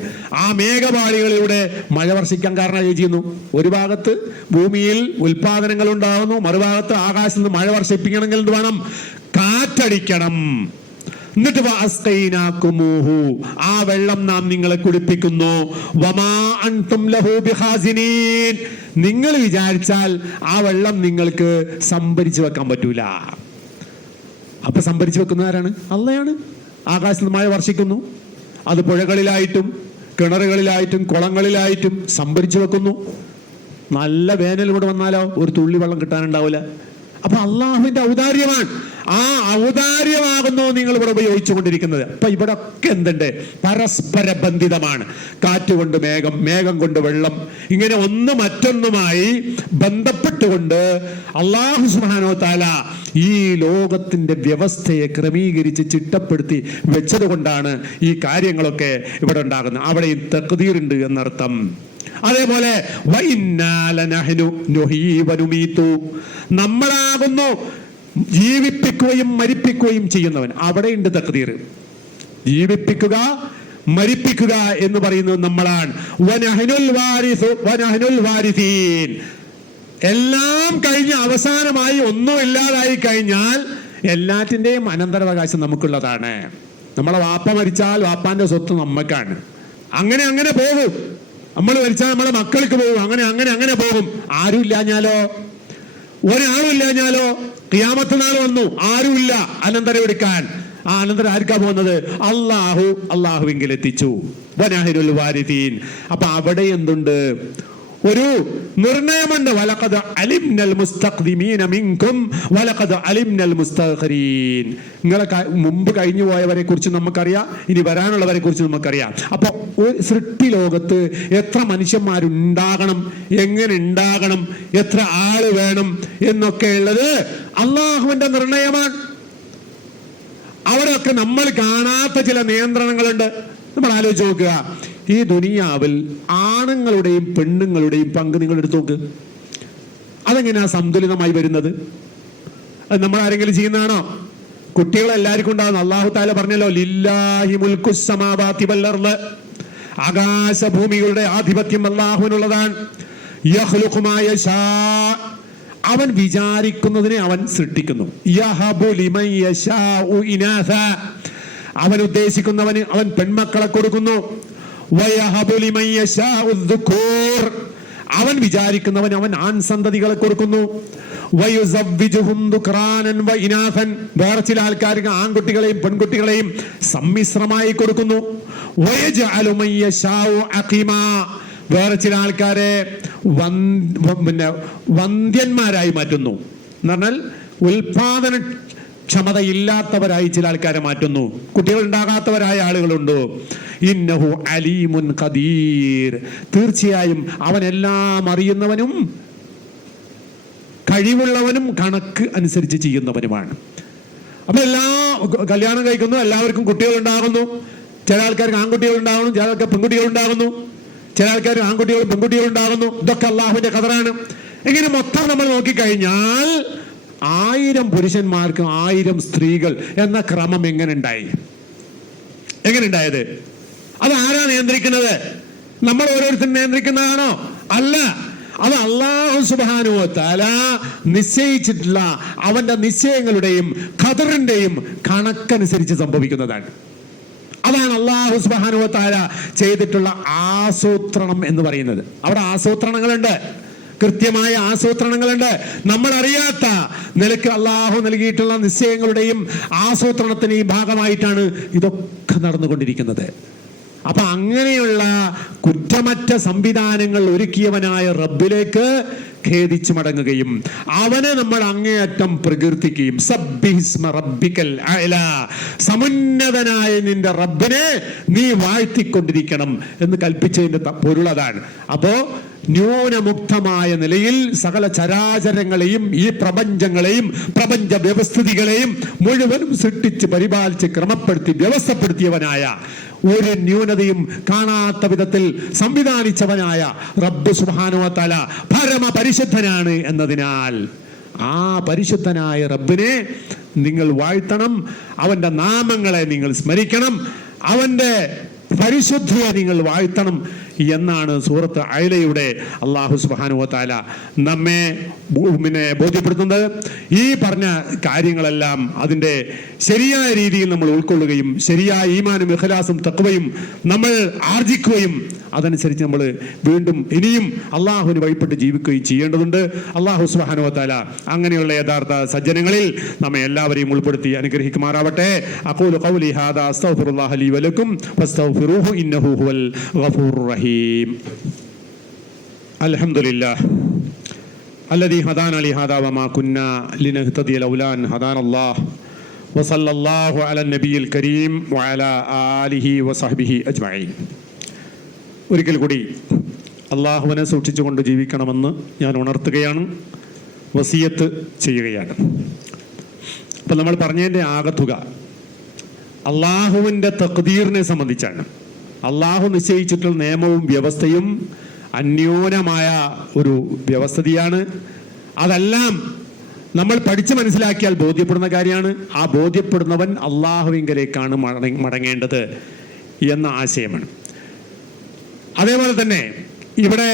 ആ മേഘപാളികളിലൂടെ മഴ വർഷിക്കാൻ കാരണമായി ചെയ്യുന്നു. ഒരു ഭാഗത്ത് ഭൂമിയിൽ ഉൽപാദനങ്ങൾ ഉണ്ടാകുന്നു, മറുഭാഗത്ത് ആകാശത്ത് നിന്ന് മഴ വർഷിപ്പിക്കണമെങ്കിൽ എന്ത് വേണം? കാറ്റടിക്കണം. എന്നിട്ട് ആ വെള്ളം നാം നിങ്ങളെ കുടിപ്പിക്കുന്നു. വമാ അൻതും ലഹു ബിഖാസിനീൻ, നിങ്ങൾ വിചാരിച്ചാൽ ആ വെള്ളം നിങ്ങൾക്ക് സംഭരിച്ചു വെക്കാൻ പറ്റൂല. അപ്പൊ സംഭരിച്ചു വെക്കുന്ന ആരാണ്? അള്ളയാണ്. ആകാശത്ത് നിന്ന് മഴ വർഷിക്കുന്നു, അത് പുഴകളിലായിട്ടും കിണറുകളിലായിട്ടും കുളങ്ങളിലായിട്ടും സംഭരിച്ചു വെക്കുന്നു. നല്ല വേനൽ കൂടെ വന്നാലോ ഒരു തുള്ളി വെള്ളം കിട്ടാനുണ്ടാവില്ല. അപ്പൊ അള്ളാഹുവിന്റെ ഔദാര്യമാണ്. ആ ഔദാര്യമാകുന്നു നിങ്ങൾ ഇവിടെ ഉപയോഗിച്ചു കൊണ്ടിരിക്കുന്നത്. അപ്പൊ ഇവിടെ ഒക്കെ എന്തുണ്ട്? പരസ്പര ബന്ധിതമാണ്. കാറ്റ് കൊണ്ട് മേഘം, മേഘം കൊണ്ട് വെള്ളം, ഇങ്ങനെ ഒന്ന് മറ്റൊന്നുമായി ബന്ധപ്പെട്ടുകൊണ്ട് അല്ലാഹു സുബ്ഹാനഹു വ തആല ഈ ലോകത്തിന്റെ വ്യവസ്ഥയെ ക്രമീകരിച്ച് ചിട്ടപ്പെടുത്തി വെച്ചത് കൊണ്ടാണ് ഈ കാര്യങ്ങളൊക്കെ ഇവിടെ ഉണ്ടാകുന്നത്. അവിടെ ഈ തഖ്ദീർ ഉണ്ട് എന്നർത്ഥം. അതേപോലെ നമ്മളാകുന്നു ജീവിപ്പിക്കുകയും മരിപ്പിക്കുകയും ചെയ്യുന്നവൻ. അവിടെയുണ്ട് തഖ്ദീർ. ജീവിപ്പിക്കുക, മരിപ്പിക്കുക എന്ന് പറയുന്നത് നമ്മളാണ്. എല്ലാം കഴിഞ്ഞ് അവസാനമായി ഒന്നും ഇല്ലാതായി കഴിഞ്ഞാൽ എല്ലാറ്റിന്റെയും അനന്തരാവകാശം നമുക്കുള്ളതാണ്. നമ്മളെ വാപ്പ മരിച്ചാൽ വാപ്പാന്റെ സ്വത്ത് നമ്മക്കാണ്. അങ്ങനെ അങ്ങനെ പോകും. നമ്മൾ മരിച്ചാൽ നമ്മളെ മക്കൾക്ക് പോകും. അങ്ങനെ അങ്ങനെ അങ്ങനെ പോകും. ആരും ഇല്ലാഞ്ഞാലോ, ഒരാളും ഇല്ലാഞ്ഞാലോ, ഖിയാമത്ത് നാൾ വന്നു, ആരുമില്ല അനന്തരം എടുക്കാൻ. ആ അനന്തരം ആർക്കാ പോകുന്നത്? അള്ളാഹുവിങ്കിൽ എത്തിച്ചു. വനഹ്നുൽ വാരിഥീൻ. അപ്പൊ അവിടെ എന്തുണ്ട്? ഒരു നിർണയമുണ്ട്. വലഖദ് അലിംനൽ മുസ്തഖ്ദിമീന മിൻകും വലഖദ് അലിംനൽ മുസ്തഖരീൻ. നിങ്ങളെ മുമ്പ് കഴിഞ്ഞു പോയവരെ കുറിച്ച് നമുക്കറിയാം, ഇനി വരാനുള്ളവരെ കുറിച്ച് നമുക്കറിയാം. അപ്പൊ സൃഷ്ടി ലോകത്ത് എത്ര മനുഷ്യന്മാരുണ്ടാകണം, എങ്ങനെ ഉണ്ടാകണം, എത്ര ആള് വേണം എന്നൊക്കെ ഉള്ളത് അള്ളാഹുവിന്റെ നിർണയമാണ്. അവിടെയൊക്കെ നമ്മൾ കാണാത്ത ചില നിയന്ത്രണങ്ങളുണ്ട്. നമ്മൾ ആലോചിച്ച് നോക്കുക. ഈ ദുനിയാവിൽ ആണുങ്ങളുടെയും പെണ്ണുങ്ങളുടെയും പങ്ക് നിങ്ങൾ എടുത്തു നോക്ക്. അതെങ്ങനെയാ സന്തുലിതമായി വരുന്നത്? അത് നമ്മൾ ആരെങ്കിലും ചെയ്യുന്നതാണോ? കുട്ടികൾ എല്ലാവർക്കും ഉണ്ടാകുന്നു. അല്ലാഹു തആല പറഞ്ഞല്ലോ, ലില്ലാഹി മുൽക്കുസ് സമാവാതി വൽ അർള്. ആകാശഭൂമികളുടെ ആധിപത്യം അല്ലാഹുവിനുള്ളതാണ്. യഖ്ലുഖു മാ യശാ. അവൻ വിചാരിക്കുന്നതിനെ അവൻ സൃഷ്ടിക്കുന്നു. യഹബു ലിമൻ യശാഉ ഇനാസ. അവൻ ഉദ്ദേശിക്കുന്നവന് അവൻ പെൺമക്കളെ കൊടുക്കുന്നു. വയഹബു ലിമൻ യശാഉ ദുകൂർ. അവൻ വിചാരിക്കുന്നവൻ അവൻ ആൺസന്തതികളെ കൊടുക്കുന്നു. വയുസവ്വിജുഹും ദുക്റാനൻ വഇനാസൻ. വേറെ ചില ആൾക്കാർക്ക് ആൺകുട്ടികളെയും പെൺകുട്ടികളെയും സമ്മിശ്രമായി കൊടുക്കുന്നു. വയജഅലു മൻ യശാഉ അഖീമാ. വേറെ ചില ആൾക്കാരെ വന്ധ്യന്മാരായി മാറ്റുന്നു. എന്ന് പറഞ്ഞാൽ ഉൽപാദന ക്ഷമതയില്ലാത്തവരായി ചില ആൾക്കാരെ മാറ്റുന്നു. കുട്ടികൾ ഉണ്ടാകാത്തവരായ ആളുകളുണ്ട്. ഇന്നഹു അലീമുൻ ഖദീർ. തീർച്ചയായും അവൻ എല്ലാം അറിയുന്നവനും കഴിവുള്ളവനും കണക്ക് അനുസരിച്ച് ചെയ്യുന്നവനുമാണ്. അപ്പൊ കല്യാണം കഴിക്കുന്നു, എല്ലാവർക്കും കുട്ടികൾ ഉണ്ടാകുന്നു. ചില ആൾക്കാർക്ക് ആൺകുട്ടികൾ ഉണ്ടാകുന്നു, ചില ആൾക്കാർ പെൺകുട്ടികൾ ഉണ്ടാകുന്നു, ചില ആൾക്കാർ ആൺകുട്ടികളും പെൺകുട്ടികളും ഉണ്ടാകുന്നു. ഇതൊക്കെ അള്ളാഹുവിന്റെ ഖദറാണ്. ഇങ്ങനെ മൊത്തം നമ്മൾ നോക്കിക്കഴിഞ്ഞാൽ 1000 പുരുഷന്മാർക്ക് 1000 സ്ത്രീകൾ എന്ന ക്രമം എങ്ങനെ ഉണ്ടായത്? അത് ആരാ നിയന്ത്രിക്കുന്നത്? നമ്മൾ ഓരോരുത്തരും നിയന്ത്രിക്കുന്നതാണോ? അല്ല. അത് അല്ലാഹു സുബ്ഹാനഹു വ തആല നിശ്ചയിച്ചിട്ടുള്ള അവന്റെ നിശ്ചയങ്ങളുടെയും ഖദറിന്റെയും കണക്കനുസരിച്ച് സംഭവിക്കുന്നതാണ്. അതാണ് അല്ലാഹു സുബ്ഹാനഹു വ തആല ചെയ്തിട്ടുള്ള ആസൂത്രണം എന്ന് പറയുന്നത്. അവിടെ ആസൂത്രണങ്ങളുണ്ട്, കൃത്യമായ ആസൂത്രണങ്ങളുണ്ട്. നമ്മൾ അറിയാത്ത നിലക്ക് അള്ളാഹു നൽകിയിട്ടുള്ള നിശ്ചയങ്ങളുടെയും ആസൂത്രണത്തിന്റെയും ഭാഗമായിട്ടാണ് ഇതൊക്കെ നടന്നുകൊണ്ടിരിക്കുന്നത്. അപ്പൊ അങ്ങനെയുള്ള കുറ്റമറ്റ സംവിധാനങ്ങൾ ഒരുക്കിയവനായ റബ്ബിലേക്ക് ഖേദിച്ചു മടങ്ങുകയും അവനെ നമ്മൾ അങ്ങേയറ്റം പ്രകീർത്തിക്കുകയും, സബ്ബിഹിസ്മ റബ്ബിക്കൽ അഅ്ലാ, സമുന്നതനായ നിന്റെ റബ്ബിനെ നീ വാഴ്ത്തിക്കൊണ്ടിരിക്കണം എന്ന് കൽപ്പിച്ചതിന്റെ പൊരുൾ അതാണ്. അപ്പോ ന്യൂനമുക്തമായ നിലയിൽ സകല ചരാചരങ്ങളെയും ഈ പ്രപഞ്ചങ്ങളെയും പ്രപഞ്ച വ്യവസ്ഥിതികളെയും മുഴുവനും സൃഷ്ടിച്ച് പരിപാലിച്ച് ക്രമപ്പെടുത്തി വ്യവസ്ഥപ്പെടുത്തിയവനായ, ഒരു ന്യൂനതയും കാണാത്ത വിധത്തിൽ സംവിധാനിച്ചവനായ റബ്ബ് സുബ്ഹാനഹു വ തആല പരമപരിശുദ്ധനാണ് എന്നതിനാൽ ആ പരിശുദ്ധനായ റബ്ബിനെ നിങ്ങൾ വാഴ്ത്തണം. അവന്റെ നാമങ്ങളെ നിങ്ങൾ സ്മരിക്കണം. അവന്റെ പരിശുദ്ധിയെ നിങ്ങൾ വാഴ്ത്തണം എന്നാണ് സൂറത്ത് അഅ്ലയുടെ അല്ലാഹു സുബ്ഹാനഹു വ തആല നമ്മെ ബോധ്യപ്പെടുത്തുന്നത്. ഈ പറഞ്ഞ കാര്യങ്ങളെല്ലാം അതിൻ്റെ ശരിയായ രീതിയിൽ നമ്മൾ ഉൾക്കൊള്ളുകയും ശരിയായ ഈമാനും ഇഖ്ലാസും തഖ്വയും നമ്മൾ ആർജിക്കുകയും അതനുസരിച്ച് നമ്മൾ വീണ്ടും ഇനിയും അള്ളാഹുവിന് വഴിപ്പെട്ട് ജീവിക്കുകയും ചെയ്യേണ്ടതുണ്ട്. അല്ലാഹു സുബ്ഹാനഹു വ തആല അങ്ങനെയുള്ള യഥാർത്ഥ സജ്ജനങ്ങളിൽ നമ്മെ എല്ലാവരെയും ഉൾപ്പെടുത്തി അനുഗ്രഹിക്കുമാറാവട്ടെ. അഖൂലു ഖൗലി ഹാദാ അസ്തഗ്ഫിറുല്ലാഹ ലീ വലക്കും ഫസ്തഗ്ഫിറൂഹു ഇന്നഹു ഹുവൽ ഗഫൂറുർ റഹീം. അൽഹംദുലില്ലാഹ് الذي هدانا لهذا وما كنا لنهتدي لولا أن هدانا الله وصلى الله على النبي الكريم وعلى آله وصحبه أجمعين. ഒരിക്കൽ കൂടി അള്ളാഹുവിനെ സൂക്ഷിച്ചുകൊണ്ട് ജീവിക്കണമെന്ന് ഞാൻ ഉണർത്തുകയാണ്, വസിയത്ത് ചെയ്യുകയാണ്. അപ്പം നമ്മൾ പറഞ്ഞതിൻ്റെ ആകത്തുക അള്ളാഹുവിൻ്റെ തഖ്ദീറിനെ സംബന്ധിച്ചാണ്. അള്ളാഹു നിശ്ചയിച്ചിട്ടുള്ള നിയമവും വ്യവസ്ഥയും അന്യോന്യമായ ഒരു വ്യവസ്ഥിതിയാണ്. അതെല്ലാം നമ്മൾ പഠിച്ച് മനസ്സിലാക്കിയാൽ ബോധ്യപ്പെടുന്ന കാര്യമാണ്. ആ ബോധ്യപ്പെടുന്നവൻ അള്ളാഹുവിങ്കലേക്കാണ് മടങ്ങേണ്ടത് എന്ന ആശയമാണ്. അതേപോലെ തന്നെ ഇവിടെ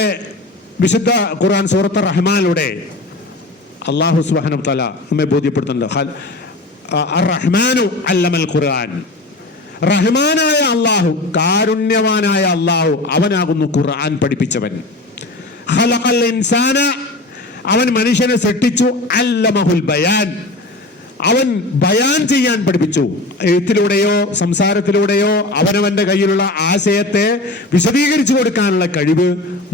വിശുദ്ധ ഖുർആൻ സൂറത്ത് റഹ്മാനിലൂടെ അള്ളാഹു സുബ്ഹാനഹു വ തആല നമ്മെ ബോധ്യപ്പെടുത്തുന്നുണ്ട്, അർ-റഹ്മാനു അല്ലമൽ ഖുർആൻ. റഹ്മാനായ അള്ളാഹു, കാരുണ്യവാനായ അള്ളാഹു, അവനാകുന്നു ഖുർആൻ പഠിപ്പിച്ചവൻ. ഖലഖൽ ഇൻസാന, അവൻ മനുഷ്യനെ സൃഷ്ടിച്ചു. അല്ലമഹുൽ ബയാൻ, അവൻ ബയാൻ ചെയ്യാൻ പഠിപ്പിച്ചു. എഴുത്തിലൂടെയോ സംസാരത്തിലൂടെയോ അവനവന്റെ കയ്യിലുള്ള ആശയത്തെ വിശദീകരിച്ചു കൊടുക്കാനുള്ള കഴിവ്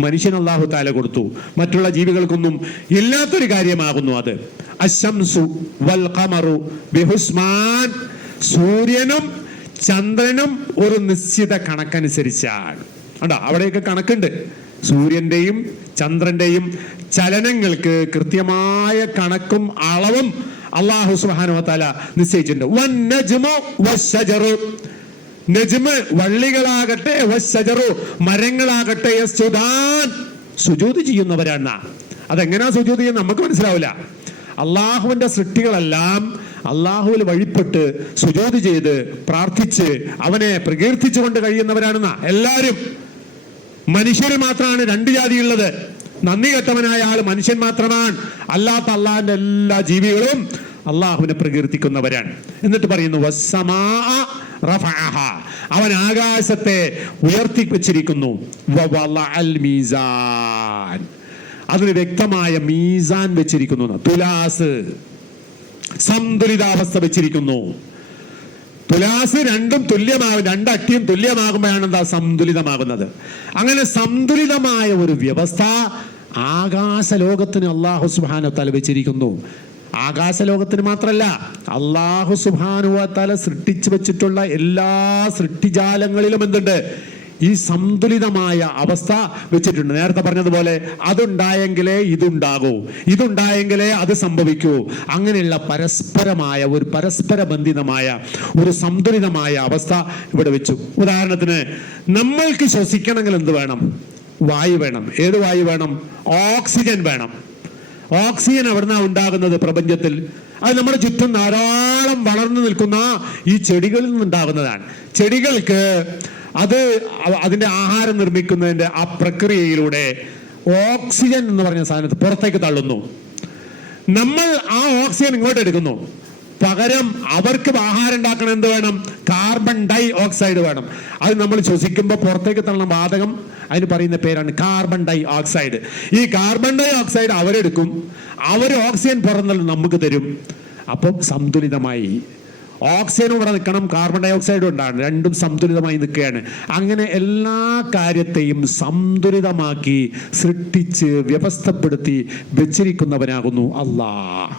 മനുഷ്യൻ അല്ലാഹു തആല കൊടുത്തു. മറ്റുള്ള ജീവികൾക്കൊന്നും ഇല്ലാത്തൊരു കാര്യമാകുന്നു അത്. അശ്ശംസു വൽ ഖമറു ബിഹുസ്മാൻ, സൂര്യനും ചന്ദ്രനും ഒരു നിശ്ചിത കണക്കനുസരിച്ചാണ്. കണ്ടോ, അവിടെയൊക്കെ കണക്കുണ്ട്. സൂര്യന്റെയും ചന്ദ്രന്റെയും ചലനങ്ങൾക്ക് കൃത്യമായ കണക്കും അളവും അല്ലാഹു സുബ്ഹാനഹു വ തആല നിശ്ചയിച്ചിട്ടുണ്ട്. വന്നജ്മു വശജറു, നജ്മ് വള്ളികളാകട്ടെ, വശജറു മരങ്ങളാകട്ടെ, യസ്ജുദാൻ സുജൂദ് ചെയ്യുന്നവരാണ്. അതെങ്ങനെയാ സുജൂദ് ചെയ്യുന്നത് നമുക്ക് മനസ്സിലാവില്ല. അള്ളാഹുവിന്റെ സൃഷ്ടികളെല്ലാം അള്ളാഹുവിൽ വഴിപ്പെട്ട് സുജൂദ് ചെയ്ത് പ്രാർത്ഥിച്ച് അവനെ പ്രകീർത്തിച്ചുകൊണ്ട് കഴിയുന്നവരാണെന്ന. എല്ലാവരും മനുഷ്യർ മാത്രമാണ് രണ്ട് ജാതിയുള്ളത്. നന്ദി കെട്ടവനായ ആൾ മനുഷ്യൻ മാത്രമാണ്. അല്ലാത്ത അള്ളാഹിന്റെ എല്ലാ ജീവികളും അള്ളാഹുവിനെ പ്രകീർത്തിക്കുന്നവരാണ്. എന്നിട്ട് പറയുന്നു വസ്സമാഅ റഫഅഹ, അവൻ ആകാശത്തെ ഉയർത്തി വെച്ചിരിക്കുന്നു. വവളഅൽ മീസാൻ, അതിന് വ്യക്തമായ മീസാൻ വെച്ചിരിക്കുന്നു. തുലാസ്, സന്തുലിതാവസ്ഥ വെച്ചിരിക്കുന്നു. തുലാസ് രണ്ടും തുല്യമാകും, രണ്ടട്ടിയും തുല്യമാകുമ്പോഴാണ് എന്താ സന്തുലിതമാകുന്നത്. അങ്ങനെ സന്തുലിതമായ ഒരു വ്യവസ്ഥ ആകാശ ലോകത്തിന് അല്ലാഹു സുബ്ഹാനഹു വ തആല വെച്ചിരിക്കുന്നു. ആകാശ ലോകത്തിന് മാത്രമല്ല, അല്ലാഹു സുബ്ഹാനഹു വ തആല സൃഷ്ടിച്ചു വെച്ചിട്ടുള്ള എല്ലാ സൃഷ്ടിജാലങ്ങളിലും എന്തുണ്ട്? ഈ സന്തുലിതമായ അവസ്ഥ വെച്ചിട്ടുണ്ട്. നേരത്തെ പറഞ്ഞതുപോലെ അതുണ്ടായെങ്കിലേ ഇതുണ്ടാകൂ, ഇതുണ്ടായെങ്കിലേ അത് സംഭവിക്കൂ. അങ്ങനെയുള്ള പരസ്പരമായ ഒരു പരസ്പര ബന്ധിതമായ ഒരു സന്തുലിതമായ അവസ്ഥ ഇവിടെ വെച്ചു. ഉദാഹരണത്തിന്, നമ്മൾക്ക് ശ്വസിക്കണമെങ്കിൽ എന്ത് വേണം? വായു വേണം. ഏത് വായു വേണം? ഓക്സിജൻ വേണം. ഓക്സിജൻ എവിടുന്നാ ഉണ്ടാകുന്നത്? പ്രപഞ്ചത്തിൽ. അത് നമ്മുടെ ചുറ്റും ധാരാളം വളർന്നു നിൽക്കുന്ന ഈ ചെടികളിൽ നിന്നുണ്ടാകുന്നതാണ്. ചെടികൾക്ക് അത് അതിന്റെ ആഹാരം നിർമ്മിക്കുന്നതിന്റെ ആ പ്രക്രിയയിലൂടെ ഓക്സിജൻ എന്ന് പറഞ്ഞ സാധനത്തെ പുറത്തേക്ക് തള്ളുന്നു. നമ്മൾ ആ ഓക്സിജൻ ഇങ്ങോട്ട് എടുക്കുന്നു. പകരം അവർക്ക് ആഹാരം ഉണ്ടാക്കണം എന്ത് വേണം? കാർബൺ ഡൈ ഓക്സൈഡ് വേണം. അത് നമ്മൾ ശ്വസിക്കുമ്പോൾ പുറത്തേക്ക് തള്ളുന്ന വാതകം, അതിന് പറയുന്ന പേരാണ് കാർബൺ ഡൈ ഓക്സൈഡ്. ഈ കാർബൺ ഡൈ ഓക്സൈഡ് അവരെടുക്കും, അവർ ഓക്സിജൻ പുറന്തള്ളും നമുക്ക് തരും. അപ്പം സന്തുലിതമായി ഓക്സിജനും ഇവിടെ നിൽക്കണം, കാർബൺ ഡൈ ഓക്സൈഡും ഉണ്ടാകും, രണ്ടും സന്തുലിതമായി നിൽക്കുകയാണ്. അങ്ങനെ എല്ലാ കാര്യത്തെയും സന്തുലിതമാക്കി സൃഷ്ടിച്ച് വ്യവസ്ഥപ്പെടുത്തി വെച്ചിരിക്കുന്നവനാകുന്നു അല്ലാഹ്.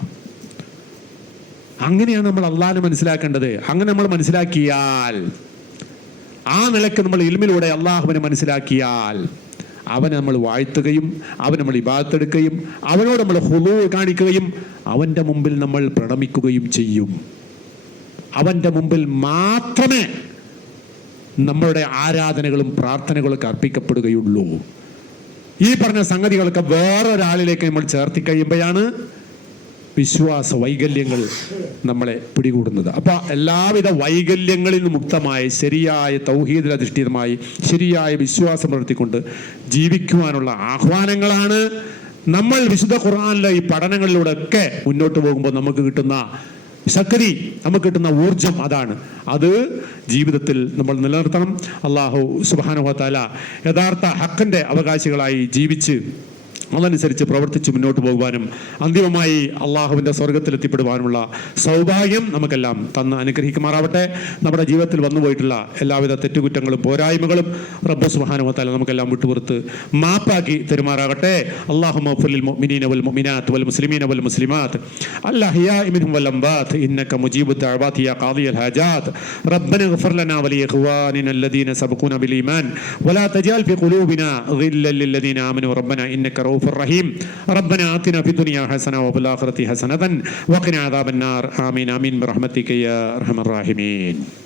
അങ്ങനെയാണ് നമ്മൾ അള്ളാഹിനെ മനസ്സിലാക്കേണ്ടത്. അങ്ങനെ നമ്മൾ മനസ്സിലാക്കിയാൽ, ആ നിലക്ക് നമ്മൾ ഇൽമിലൂടെ അള്ളാഹുവിനെ മനസ്സിലാക്കിയാൽ, അവനെ നമ്മൾ വാഴ്ത്തുകയും അവൻ നമ്മൾ ഇബാദത്തെടുക്കുകയും അവനോട് നമ്മൾ ഹുദൂ കാണിക്കുകയും അവൻ്റെ മുമ്പിൽ നമ്മൾ പ്രണമിക്കുകയും ചെയ്യും. അവൻ്റെ മുമ്പിൽ മാത്രമേ നമ്മളുടെ ആരാധനകളും പ്രാർത്ഥനകളൊക്കെ അർപ്പിക്കപ്പെടുകയുള്ളൂ. ഈ പറഞ്ഞ സംഗതികളൊക്കെ വേറൊരാളിലേക്ക് നമ്മൾ ചേർത്തി കഴിയുമ്പോഴാണ് വിശ്വാസ വൈകല്യങ്ങൾ നമ്മളെ പിടികൂടുന്നത്. അപ്പൊ എല്ലാവിധ വൈകല്യങ്ങളിൽ നിന്ന് മുക്തമായി ശരിയായ തൗഹീദിൽ അധിഷ്ഠിതമായി ശരിയായ വിശ്വാസം പുലർത്തിക്കൊണ്ട് ജീവിക്കുവാനുള്ള ആഹ്വാനങ്ങളാണ് നമ്മൾ വിശുദ്ധ ഖുർആനിലെ ഈ പഠനങ്ങളിലൂടെ ഒക്കെ മുന്നോട്ട് പോകുമ്പോൾ നമുക്ക് കിട്ടുന്ന ശക്തി, നമുക്ക് കിട്ടുന്ന ഊർജം. അതാണ്, അത് ജീവിതത്തിൽ നമ്മൾ നിലനിർത്തണം. അല്ലാഹു സുബ്ഹാനഹു വ തആല യഥാർത്ഥ ഹക്കിന്റെ അവകാശികളായി ജീവിച്ച് അതനുസരിച്ച് പ്രവർത്തിച്ച് മുന്നോട്ട് പോകുവാനും അന്തിമമായി അള്ളാഹുവിൻ്റെ സ്വർഗത്തിലെത്തിപ്പെടുവാനുമുള്ള സൗഭാഗ്യം നമുക്കെല്ലാം തന്ന് അനുഗ്രഹിക്കുമാറാവട്ടെ. നമ്മുടെ ജീവിതത്തിൽ വന്നുപോയിട്ടുള്ള എല്ലാവിധ തെറ്റുകുറ്റങ്ങളും പോരായ്മകളും റബ്ബ് സുബ്ഹാനഹു വ തആല നമുക്കെല്ലാം വിട്ടുപുറത്ത് മാപ്പാക്കി തരുമാറാകട്ടെ. അല്ലാഹുമ്മ ഗ്ഫിർ ലിൽ മുഅ്മിനീന വൽ മുഅ്മിനാത്ത് വൽ മുസ്ലിമീന വൽ മുസ്ലിമാത്ത് അൽഅഹ്യാഇ മിൻഹും വൽ അംവാത്ത് ഇന്നക മുജീബു ദഅവാതി യാ ഖാദിയൽ ഹാജാത്ത്. റബ്ബന ഗ്ഫിർ ലനാ വലി ഇഖ്വാനിന الذين سبقونا بالإيمان ولا تجعل في قلوبنا غلا للذين آمنوا ربنا إنك رؤوف رحيم. ربنا آتنا في الدنيا حسنة وفي الآخرة حسنة وقنا عذاب النار. آمين آمين برحمتك يا أرحم الراحمين.